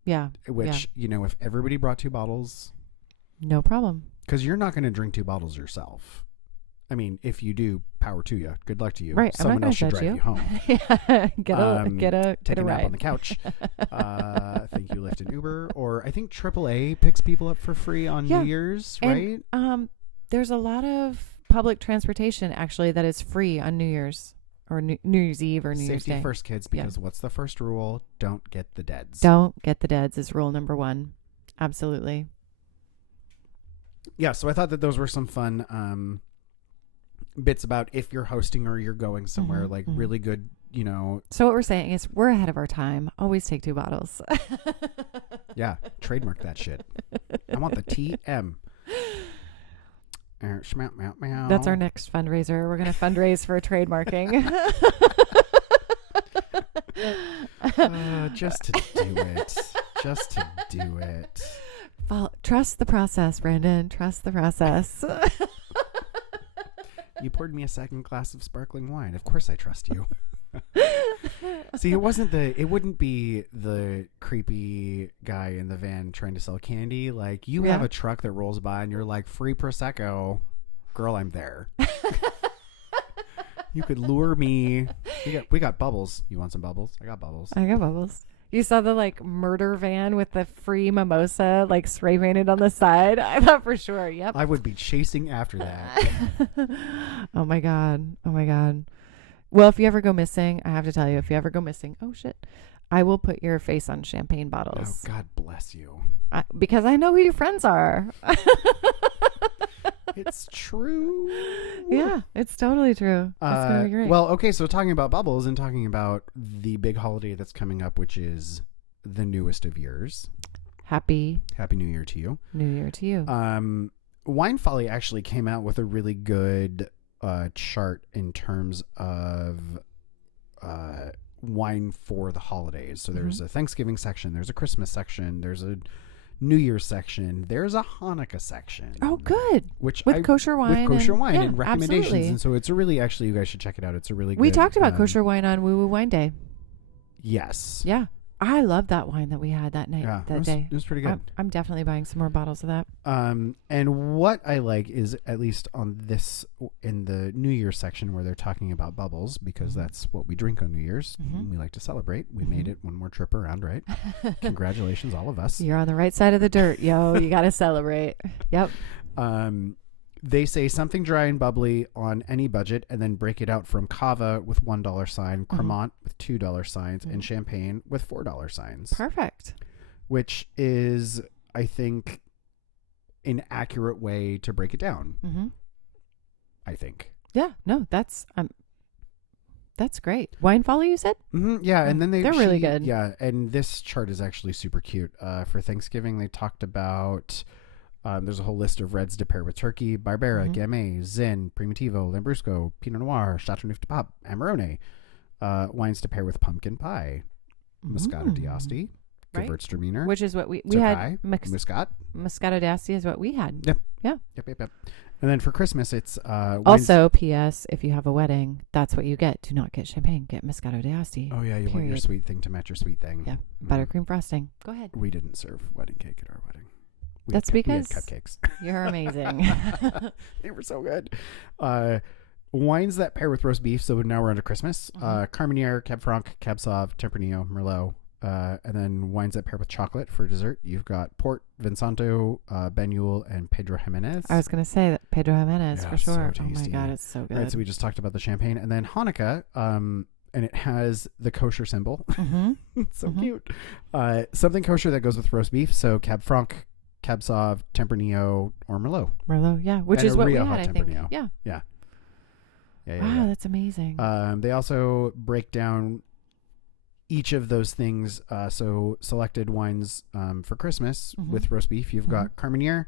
Yeah. Which, if everybody brought 2 bottles, no problem. Because you're not going to drink 2 bottles yourself. I mean, if you do, power to you. Good luck to you. Right. Someone else should drive you home. Get a nap ride on the couch. Thank you, Lyft and Uber. Or I think AAA picks people up for free on New Year's, right? And, there's a lot of public transportation actually that is free on New Year's or New Year's Eve or New Year's Day. Safety first, kids, because what's the first rule? Don't get the deads. Don't get the deads is rule number 1. Absolutely. Yeah, so I thought that those were some fun bits about if you're hosting or you're going somewhere, really good, So what we're saying is we're ahead of our time. Always take 2 bottles. Yeah, trademark that shit. I want the TM. That's our next fundraiser. We're going to fundraise for trademarking. Just to do it. Just to do it. Trust the process, Brandon. Trust the process. You poured me a second glass of sparkling wine. Of course I trust you. See, it wouldn't be the creepy guy in the van trying to sell candy. Like, you have a truck that rolls by and you're like, free Prosecco. Girl, I'm there. You could lure me. We got bubbles. You want some bubbles? I got bubbles. You saw the murder van with the free mimosa spray painted on the side. I thought for sure. Yep. I would be chasing after that. Oh my God. Well, if you ever go missing, I have to tell you, oh shit, I will put your face on champagne bottles. Oh, God bless you. Because I know who your friends are. It's true. Yeah, it's totally true. It's going to be great. Well, okay, so talking about bubbles and talking about the big holiday that's coming up, which is the newest of years. Happy New Year to you. New Year to you. Wine Folly actually came out with a really good chart in terms of wine for the holidays. So there's a Thanksgiving section, there's a Christmas section, there's a New Year's section, there's a Hanukkah section. Oh, good. With kosher wine and recommendations. Absolutely. And so it's a really, actually, you guys should check it out. It's a really good. We talked about kosher wine on Woo Woo Wine Day. Yes. Yeah. I love that wine that we had that night, day. It was pretty good. I'm definitely buying some more bottles of that. And what I like is, at least on this, in the New Year's section where they're talking about bubbles, because that's what we drink on New Year's. We like to celebrate. We made it one more trip around, right? Congratulations, all of us. You're on the right side of the dirt, yo. You got to celebrate. Yep. They say something dry and bubbly on any budget, and then break it out from Cava with $1 sign, Cremant with $2 signs, and Champagne with $4 signs. Perfect. Which is, I think, an accurate way to break it down. I think. Yeah. No, that's great. Wine Folly, you said? Yeah, and then they're really good. Yeah, and this chart is actually super cute. For Thanksgiving, they talked about. There's a whole list of reds to pair with turkey: Barbera, Gamay, Zin, Primitivo, Lambrusco, Pinot Noir, Chateauneuf de Pape, Amarone. Wines to pair with pumpkin pie: Moscato d'Asti, right? Gewürztraminer, Which is what we Tokai, had. Muscat. Moscato d'Asti is what we had. Yep. Yeah. Yep. And then for Christmas, it's also, P.S. If you have a wedding, that's what you get. Do not get champagne. Get Moscato d'Asti. Oh yeah, you want your sweet thing to match your sweet thing. Yeah, buttercream frosting. Go ahead. We didn't serve wedding cake at our wedding. That's because we had cupcakes. You're amazing. They were so good. Wines that pair with roast beef. So now we're into Christmas. Carmenere, Cab Franc, Cab Sauv, Tempranillo, Merlot. And then wines that pair with chocolate for dessert. You've got Port, Vinsanto, Banyul, and Pedro Jimenez. I was going to say that Pedro Jimenez for sure. So oh my God, it's so good. Right, so we just talked about the champagne. And then Hanukkah, and it has the kosher symbol. It's so cute. Something kosher that goes with roast beef. So Cab Franc, Cab Sauv, Tempranillo, or Merlot. Merlot, yeah. Which and is what we Rioja had, I think. Tempranillo. Yeah. Wow, that's amazing. They also break down each of those things. So selected wines for Christmas with roast beef. You've got Carmenere,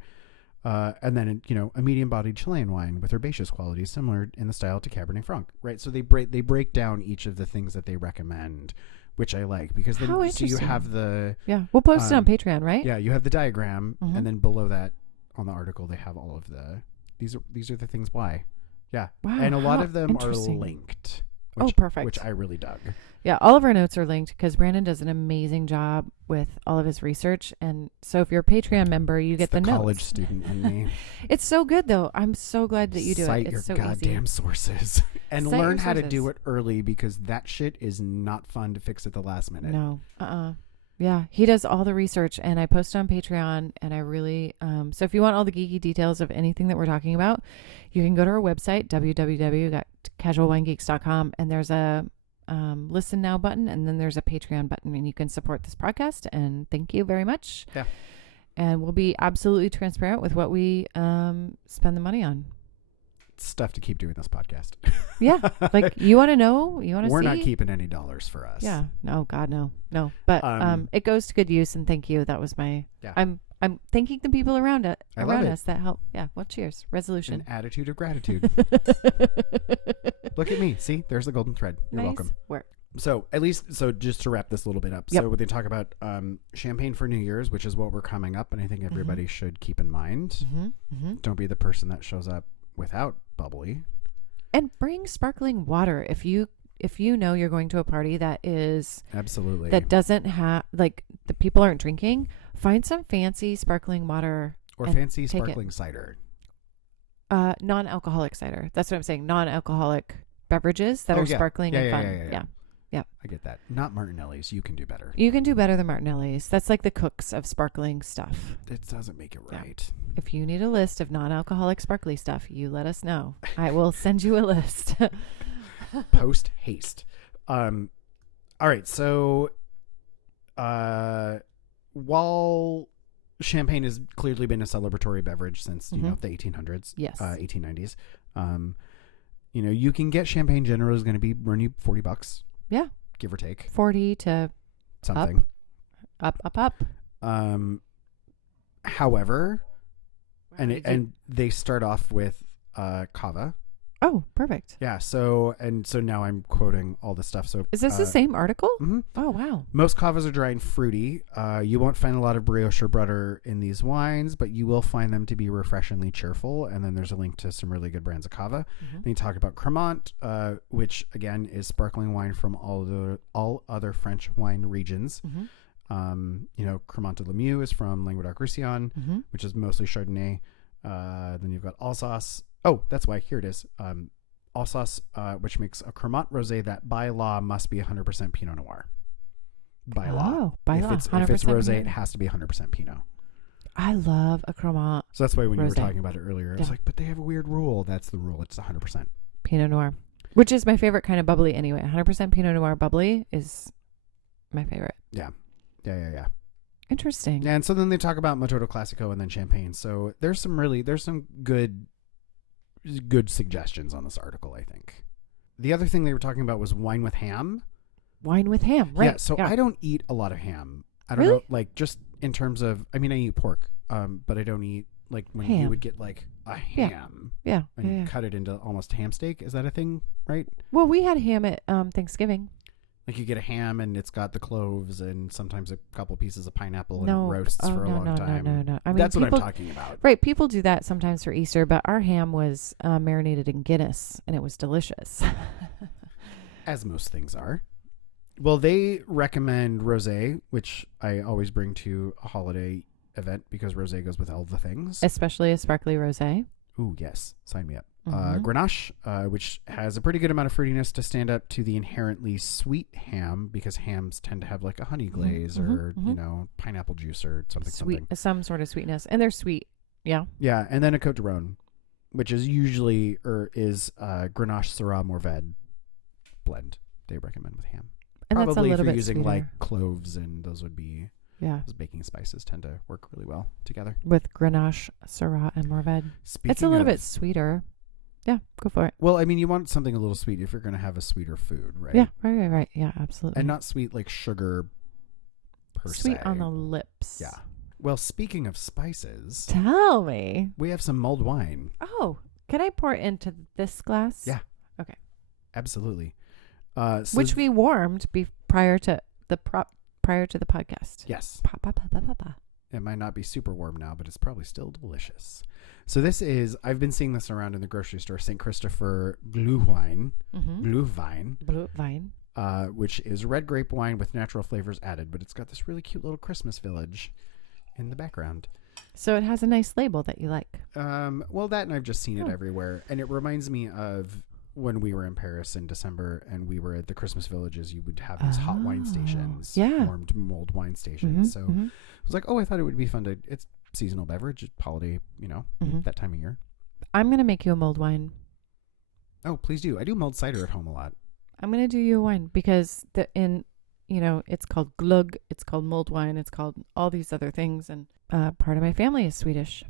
and then a medium-bodied Chilean wine with herbaceous qualities, similar in the style to Cabernet Franc. Right. So they break down each of the things that they recommend, which I like because then so you have the we'll post it on Patreon, right? Yeah, you have the diagram, and then below that on the article they have all of the these are the things why. Yeah. Wow, and a lot of them are linked. Perfect. Which I really dug. Yeah, all of our notes are linked because Brandon does an amazing job with all of his research. And so if you're a Patreon member, you get the notes. College student in me. It's so good, though. I'm so glad that you do Cite it. It's your so goddamn easy. sources. And Cite learn your how to sources. do it early because that shit is not fun to fix at the last minute. No. Yeah, he does all the research, and I post on Patreon, and I really, so if you want all the geeky details of anything that we're talking about, you can go to our website, www.casualwinegeeks.com, and there's a listen now button, and then there's a Patreon button, and you can support this podcast, and thank you very much. Yeah. And we'll be absolutely transparent with what we spend the money on. Stuff to keep doing this podcast. Yeah. Like, you want to know? You want to see? We're not keeping any dollars for us. Yeah. No, God, no. No. But it goes to good use, and thank you. That was my... Yeah. I'm thanking the people around love us that help. Yeah. Well, cheers. Resolution. An attitude of gratitude. Look at me. See? There's the golden thread. You're welcome. Work. So just to wrap this a little bit up. Yep. So when they talk about champagne for New Year's, which is what we're coming up, and I think everybody should keep in mind. Don't be the person that shows up without bubbly. And bring sparkling water if you know you're going to a party that is absolutely that doesn't have like the people aren't drinking. Find some fancy sparkling water or fancy sparkling cider. Non-alcoholic cider. That's what I'm saying. Non-alcoholic beverages that are sparkling and fun. Yeah. I get that. Not Martinelli's. You can do better. You can do better than Martinelli's. That's like the cooks of sparkling stuff. It doesn't make it right. Yeah. If you need a list of non-alcoholic sparkly stuff, you let us know. I will send you a list. Post haste. All right. So, while champagne has clearly been a celebratory beverage since the 1800s, yes, 1890s, you can get champagne. Generally, is going to be run you $40. Yeah, give or take 40 to something. Up. However, and they start off with cava. Oh, perfect. Yeah. So now I'm quoting all the stuff. So is this the same article? Mm-hmm. Oh, wow. Most cavas are dry and fruity. You won't find a lot of brioche or butter in these wines, but you will find them to be refreshingly cheerful. And then there's a link to some really good brands of cava. Then you talk about Cremant, which again is sparkling wine from all other French wine regions. Cremant de Lemieux is from Languedoc-Roussillon, which is mostly Chardonnay. Then you've got Alsace. Oh, that's why. Here it is. Alsace, which makes a Cremant rosé that by law must be 100% Pinot Noir. By law. If it's rosé, it has to be 100% Pinot. I love a Cremant. So that's why when rosé. You were talking about it earlier, I was like, but they have a weird rule. That's the rule. It's 100%. Pinot Noir, which is my favorite kind of bubbly anyway. 100% Pinot Noir bubbly is my favorite. Yeah. Interesting. And so then they talk about Metodo Classico and then champagne. So there's some good suggestions on this article, I think. The other thing they were talking about was wine with ham. Wine with ham, right? Yeah, so I don't eat a lot of ham. I don't really? know, like just in terms of, I mean, I eat pork, but I don't eat, like when ham. You would get like a ham. Yeah. And cut it into almost ham steak. Is that a thing, right? Well, we had ham at Thanksgiving. Like you get a ham and it's got the cloves and sometimes a couple pieces of pineapple No. and it roasts for a long time. No. I mean, That's what people, I'm talking about. Right. People do that sometimes for Easter, but our ham was marinated in Guinness and it was delicious. As most things are. Well, they recommend rosé, which I always bring to a holiday event because rosé goes with all the things. Especially a sparkly rosé. Ooh, yes. Sign me up. Mm-hmm. Grenache, which has a pretty good amount of fruitiness to stand up to the inherently sweet ham because hams tend to have like a honey glaze or, you know, pineapple juice or something. Some sort of sweetness. And they're sweet. Yeah. Yeah. And then a Côte d'Aron, which is usually Grenache Syrah Mourvèdre blend they recommend with ham. And Probably that's a little if you're bit using sweeter. like cloves and those would be, yeah, those baking spices tend to work really well together. With Grenache, Syrah, and Mourvèdre. It's a little bit sweeter. Yeah, go for it. Well, I mean, you want something a little sweet if you're going to have a sweeter food, right? Yeah, right. Yeah, absolutely. And not sweet like sugar per se. Sweet on the lips. Yeah. Well, speaking of spices, tell me. we have some mulled wine. Oh, can I pour it into this glass? Yeah. Okay. Absolutely. Which we warmed prior to the podcast. Yes. Pa. It might not be super warm now, but it's probably still delicious. So this is, I've been seeing this around in the grocery store, St. Christopher Glühwein, Glühwein, which is red grape wine with natural flavors added, but it's got this really cute little Christmas village in the background. So it has a nice label that you like. Well, that and I've just seen it everywhere. And it reminds me of when we were in Paris in December and we were at the Christmas villages, you would have these hot wine stations, warmed mulled wine stations. So I was like, I thought it would be fun it's seasonal beverage, holiday, you know, that time of year. I'm going to make you a mulled wine. Oh, please do. I do mulled cider at home a lot. I'm going to do you a wine because it's called glug, it's called mulled wine, it's called all these other things. And part of my family is Swedish.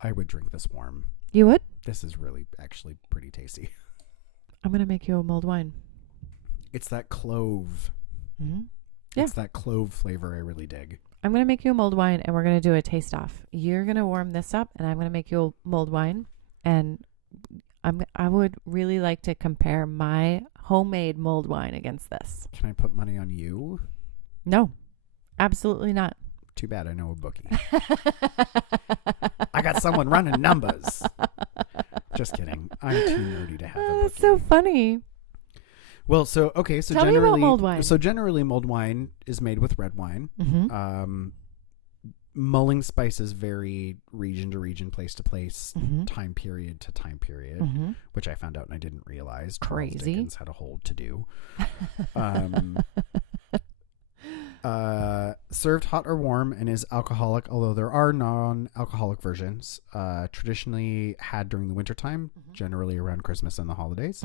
I would drink this warm. You would? This is really actually pretty tasty. I'm going to make you a mulled wine. It's that clove. Mm-hmm. Yeah. It's that clove flavor I really dig. I'm going to make you a mulled wine and we're going to do a taste off. You're going to warm this up and I'm going to make you a mulled wine. And I would really like to compare my homemade mulled wine against this. Can I put money on you? No, absolutely not. Too bad I know a bookie. I got someone running numbers. Just kidding. I'm too nerdy to have a bookie. That's so funny. Well, so Tell me about mulled wine. So generally mulled wine is made with red wine. Mm-hmm. Mulling spices vary region to region, place to place, time period to time period, which I found out and I didn't realize. Crazy. Charles Dickens had a hold to do. Served hot or warm and is alcoholic, although there are non-alcoholic versions. Traditionally had during the wintertime, generally around Christmas and the holidays.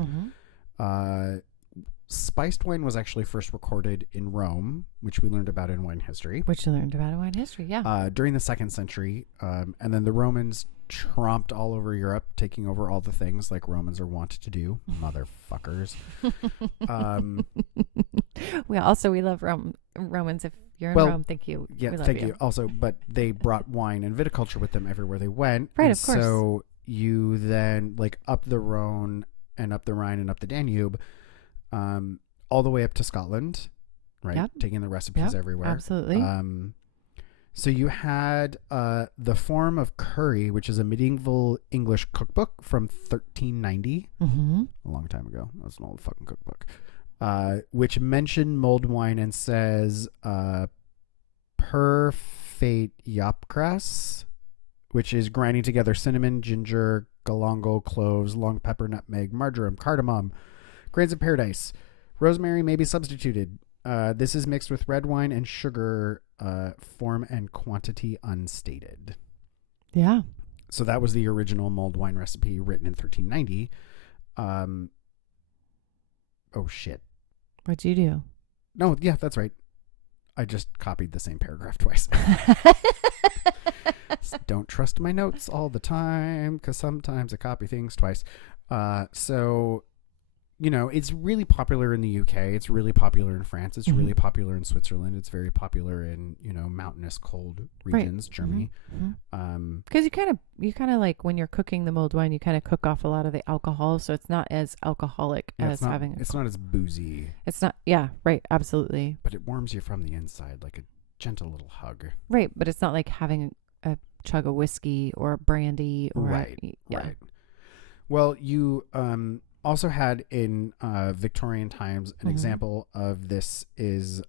Spiced wine was actually first recorded in Rome, which we learned about in wine history. Yeah. During the 2nd century. And then the Romans tromped all over Europe, taking over all the things like Romans are wont to do. Motherfuckers. We love Romans. If you're in Rome, thank you. Yeah, thank you. Also, but they brought wine and viticulture with them everywhere they went. Right, and of course. So you then, like, up the Rhone and up the Rhine and up the Danube, all the way up to Scotland, right? Yep. Taking the recipes everywhere. Absolutely. So you had the Form of Curry, which is a medieval English cookbook from 1390, a long time ago. That's an old fucking cookbook, which mentioned mulled wine and says per fate yapgrass, which is grinding together cinnamon, ginger, galangal, cloves, long pepper, nutmeg, marjoram, cardamom, grains of paradise. Rosemary may be substituted. This is mixed with red wine and sugar, form and quantity unstated. Yeah. So that was the original mulled wine recipe written in 1390. Oh, shit. What'd you do? No, yeah, that's right. I just copied the same paragraph twice. Don't trust my notes all the time because sometimes I copy things twice. So, you know, it's really popular in the UK. It's really popular in France. It's really popular in Switzerland. It's very popular in, you know, mountainous cold regions, Germany. Because you kind of like when you're cooking the mulled wine, you kind of cook off a lot of the alcohol, so it's not as alcoholic as having. It's not as boozy. It's not. Yeah, right. Absolutely. But it warms you from the inside like a gentle little hug. Right, but it's not like having a chug of whiskey or brandy or right. Well, you also had in Victorian times an example of this is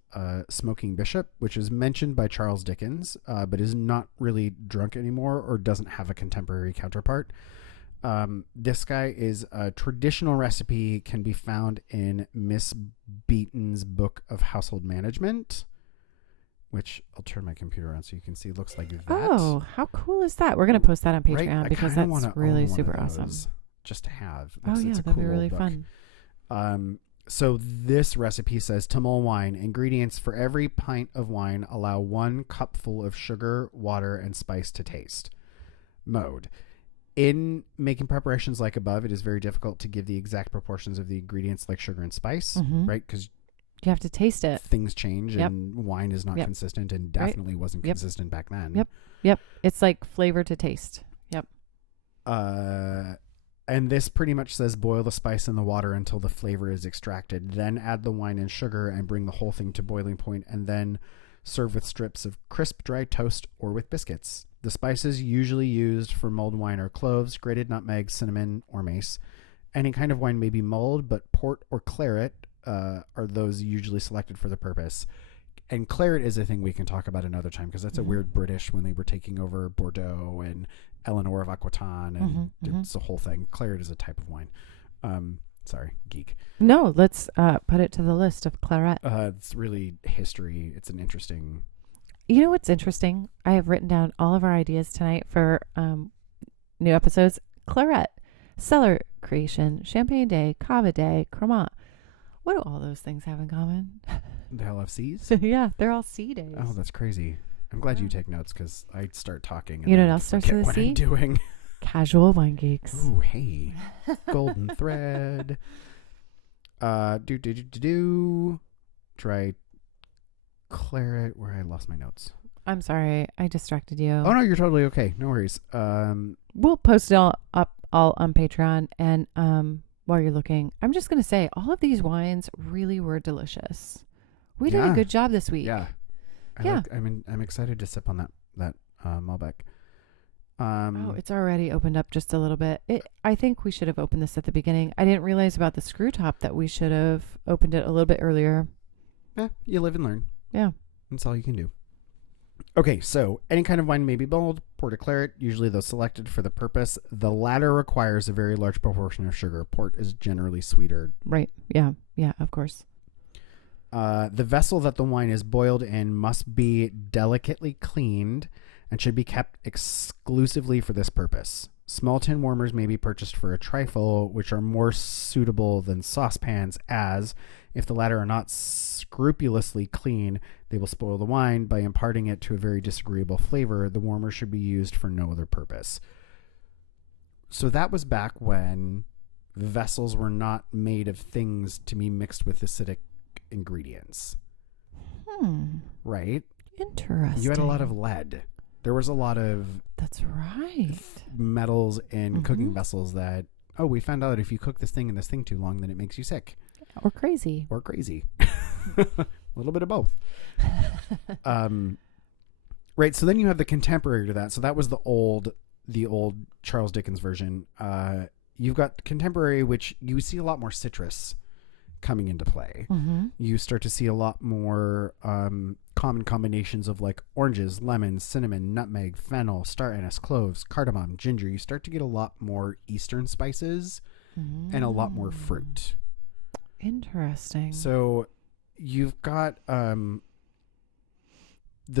Smoking Bishop, which is mentioned by Charles Dickens, but is not really drunk anymore or doesn't have a contemporary counterpart. This guy is a traditional recipe, can be found in Miss Beaton's Book of Household Management, which I'll turn my computer on so you can see. Looks like that. Oh, how cool is that? We're going to post that on Patreon right? because that's really super awesome. Just to have. It's that'd be really book. Fun. So this recipe says to mull wine, ingredients for every pint of wine, allow 1 cupful of sugar, water, and spice to taste. Mode. In making preparations like above, it is very difficult to give the exact proportions of the ingredients like sugar and spice, right? Because you have to taste it. Things change and wine is not consistent and definitely wasn't consistent back then. Yep. It's like flavor to taste. Yep. And this pretty much says boil the spice in the water until the flavor is extracted. Then add the wine and sugar and bring the whole thing to boiling point, and then serve with strips of crisp dry toast or with biscuits. The spices usually used for mulled wine are cloves, grated nutmeg, cinnamon, or mace. Any kind of wine may be mulled, but port or claret are those usually selected for the purpose. And claret is a thing we can talk about another time because that's a weird British when they were taking over Bordeaux and Eleanor of Aquitaine, and it's a whole thing. Claret is a type of wine. Sorry, geek. No, let's put it to the list of claret. It's really history. It's an interesting... You know what's interesting? I have written down all of our ideas tonight for new episodes. Claret, cellar creation, champagne day, cava day, cremant. What do all those things have in common? The LFCs? Yeah, they're all C days. Oh, that's crazy. I'm glad you take notes because I start talking. And you know what else starts with a C? I'm doing. Casual wine geeks. Ooh, hey. Golden thread. Try claret, where I lost my notes. I'm sorry. I distracted you. Oh, no, you're totally okay. No worries. We'll post it all on Patreon. And while you're looking, I'm just going to say all of these wines really were delicious. We did a good job this week. Yeah. I'm excited to sip on that Malbec. It's already opened up just a little bit. I think we should have opened this at the beginning. I didn't realize about the screw top that we should have opened it a little bit earlier. Yeah, you live and learn. Yeah. That's all you can do. Okay, so any kind of wine may be mulled, port or claret, usually those selected for the purpose. The latter requires a very large proportion of sugar. Port is generally sweeter. Right. Yeah. Yeah, of course. The vessel that the wine is boiled in must be delicately cleaned and should be kept exclusively for this purpose. Small tin warmers may be purchased for a trifle, which are more suitable than saucepans, as if the latter are not scrupulously clean, they will spoil the wine by imparting it to a very disagreeable flavor. The warmer should be used for no other purpose. So that was back when vessels were not made of things to be mixed with acidic ingredients. Right? Interesting. You had a lot of lead. There was a lot of... That's right. Metals in cooking vessels that, we found out if you cook this thing and this thing too long, then it makes you sick. Or crazy. A little bit of both. Right. So then you have the contemporary to that. So that was the old Charles Dickens version. You've got contemporary, which you see a lot more citrus coming into play. You start to see a lot more common combinations of like oranges, lemons, cinnamon, nutmeg, fennel, star anise, cloves, cardamom, ginger. You start to get a lot more Eastern spices and a lot more fruit. Interesting. So you've got the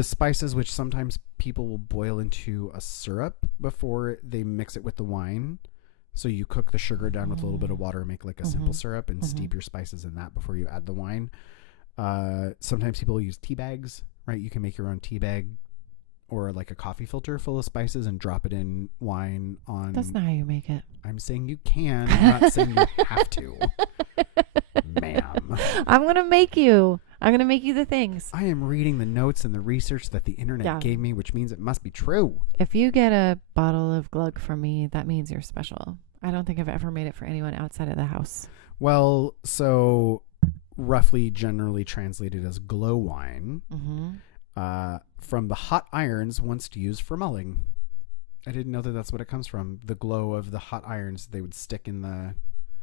spices, which sometimes people will boil into a syrup before they mix it with the wine. So you cook the sugar down with a little bit of water and make like a simple syrup and steep your spices in that before you add the wine. Sometimes people use tea bags, right? You can make your own tea bag or like a coffee filter full of spices and drop it in wine on... That's not how you make it. I'm saying you can. I'm not saying you have to. Ma'am. I'm going to make you. I'm going to make you the things. I am reading the notes and the research that the internet gave me, which means it must be true. If you get a bottle of Glug from me, that means you're special. I don't think I've ever made it for anyone outside of the house. Well, so roughly generally translated as glow wine, from the hot irons once used for mulling. I didn't know that that's what it comes from. The glow of the hot irons they would stick in the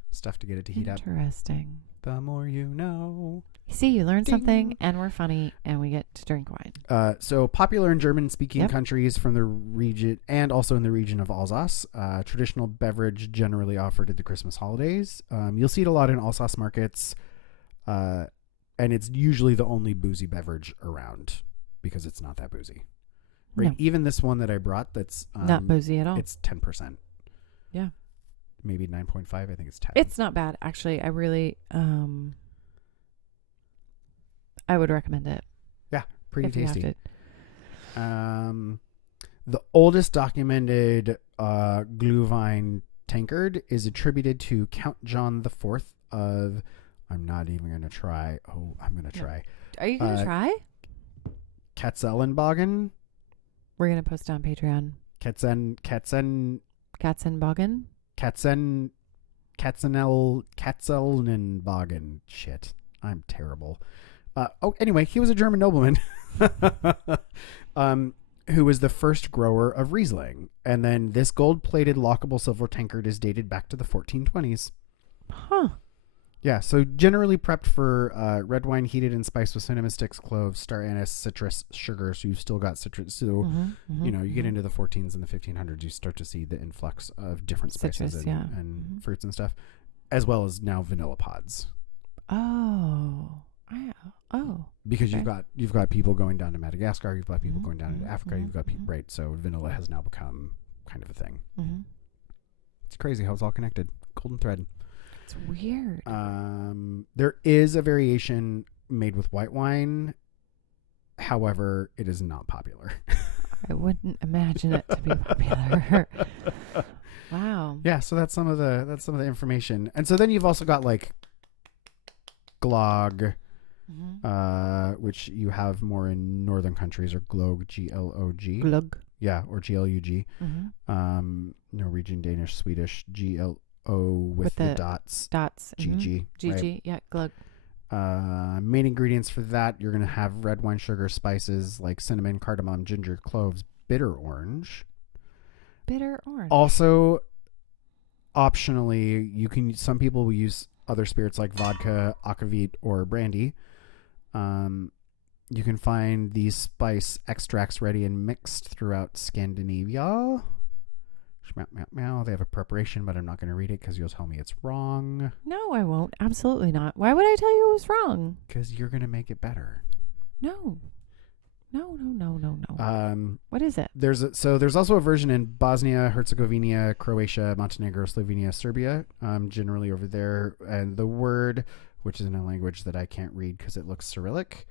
stuff to get it to heat up. Interesting. The more you know. See, you learn something, and we're funny, and we get to drink wine. So popular in German-speaking countries from the region, and also in the region of Alsace. Traditional beverage generally offered at the Christmas holidays. You'll see it a lot in Alsace markets, and it's usually the only boozy beverage around because it's not that boozy. Right? No. Even this one that I brought, that's not boozy at all. It's 10%. Yeah. Maybe 9.5. I think it's 10. It's not bad, actually. I really, I would recommend it. Yeah, pretty tasty. The oldest documented Glühwein tankard is attributed to Count John IV of. I'm not even going to try. Oh, I'm going to try. Are you going to try? Katzenelnbogen. We're going to post it on Patreon. Katzenbogen? Katzenelnbogen. Shit. I'm terrible. Anyway, he was a German nobleman who was the first grower of Riesling. And then this gold-plated lockable silver tankard is dated back to the 1420s. Huh. Yeah, so generally prepped for red wine heated and spiced with cinnamon sticks, cloves, star anise, citrus, sugar. So you've still got citrus. So, you get into the 14s and the 1500s, you start to see the influx of different spices citrus, and fruits and stuff, as well as now vanilla pods. Because you've got people going down to Madagascar, you've got people going down into Africa, you've got people, right? So vanilla has now become kind of a thing. It's crazy how it's all connected. Golden thread. It's weird. There is a variation made with white wine. However, it is not popular. I wouldn't imagine it to be popular. Wow. Yeah, so that's some of the information. And so then you've also got like Glog, which you have more in northern countries, or Glog, Glog. Glug. Yeah, or Glug. Norwegian, Danish, Swedish, GLO with the dots. GG. GG, right? Yeah, Glug. Main ingredients for that, you're going to have red wine sugar, spices like cinnamon, cardamom, ginger, cloves, bitter orange. Also, optionally, some people will use other spirits like vodka, aquavit, or brandy. You can find these spice extracts ready and mixed throughout Scandinavia. They have a preparation, but I'm not going to read it because you'll tell me it's wrong. No, I won't. Absolutely not. Why would I tell you it was wrong? Because you're going to make it better. No. What is it? There's also a version in Bosnia, Herzegovina, Croatia, Montenegro, Slovenia, Serbia, generally over there. And the word, which is in a language that I can't read because it looks Cyrillic,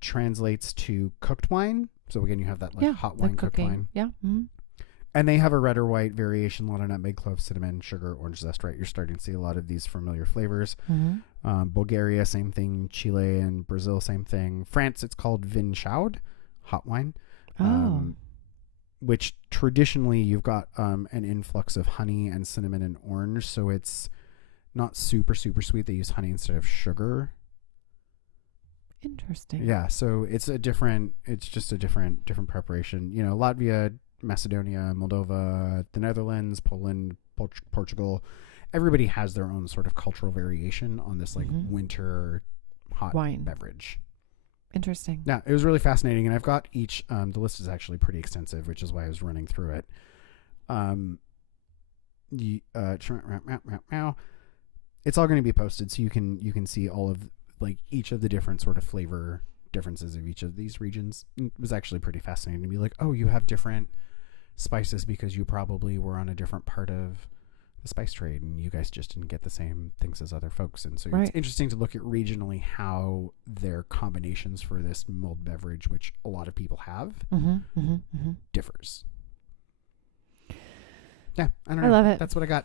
translates to cooked wine. So again, you have that hot wine, cooked wine. Yeah. Mm-hmm. And they have a red or white variation, a lot of nutmeg, clove, cinnamon, sugar, orange zest, right? You're starting to see a lot of these familiar flavors. Bulgaria, same thing. Chile and Brazil, same thing. France, it's called vin chaud, hot wine. Which traditionally you've got an influx of honey and cinnamon and orange. So it's not super, super sweet. They use honey instead of sugar. Interesting. Yeah, so it's just a different preparation. Latvia, Macedonia, Moldova, the Netherlands, Poland, Portugal, everybody has their own sort of cultural variation on this winter hot wine beverage. Interesting. Yeah, it was really fascinating, and I've got each. The list is actually pretty extensive, which is why I was running through it. It's all going to be posted, so you can see all of each of the different sort of flavor differences of each of these regions. It was actually pretty fascinating to be like, oh, you have different spices because you probably were on a different part of the spice trade and you guys just didn't get the same things as other folks. And so it's interesting to look at regionally how their combinations for this mulled beverage, which a lot of people have, differs. Yeah, I don't know. I love it. That's what I got.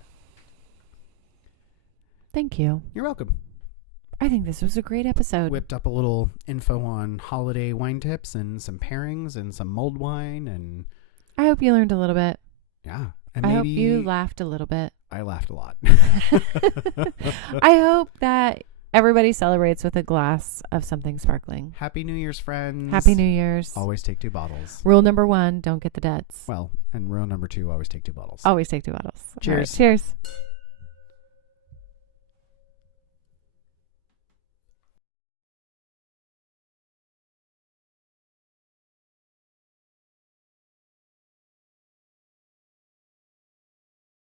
Thank you. You're welcome. I think this was a great episode. Whipped up a little info on holiday wine tips and some pairings and some mulled wine. And I hope you learned a little bit. yeah. And I hope you laughed a little bit. I laughed a lot. I hope that everybody celebrates with a glass of something sparkling. Happy New Year's, friends. Happy New Year's. Always take 2 bottles. Rule number 1, don't get the debts. Well, and rule number 2, always take 2 bottles. Always take 2 bottles. Cheers. All right, cheers.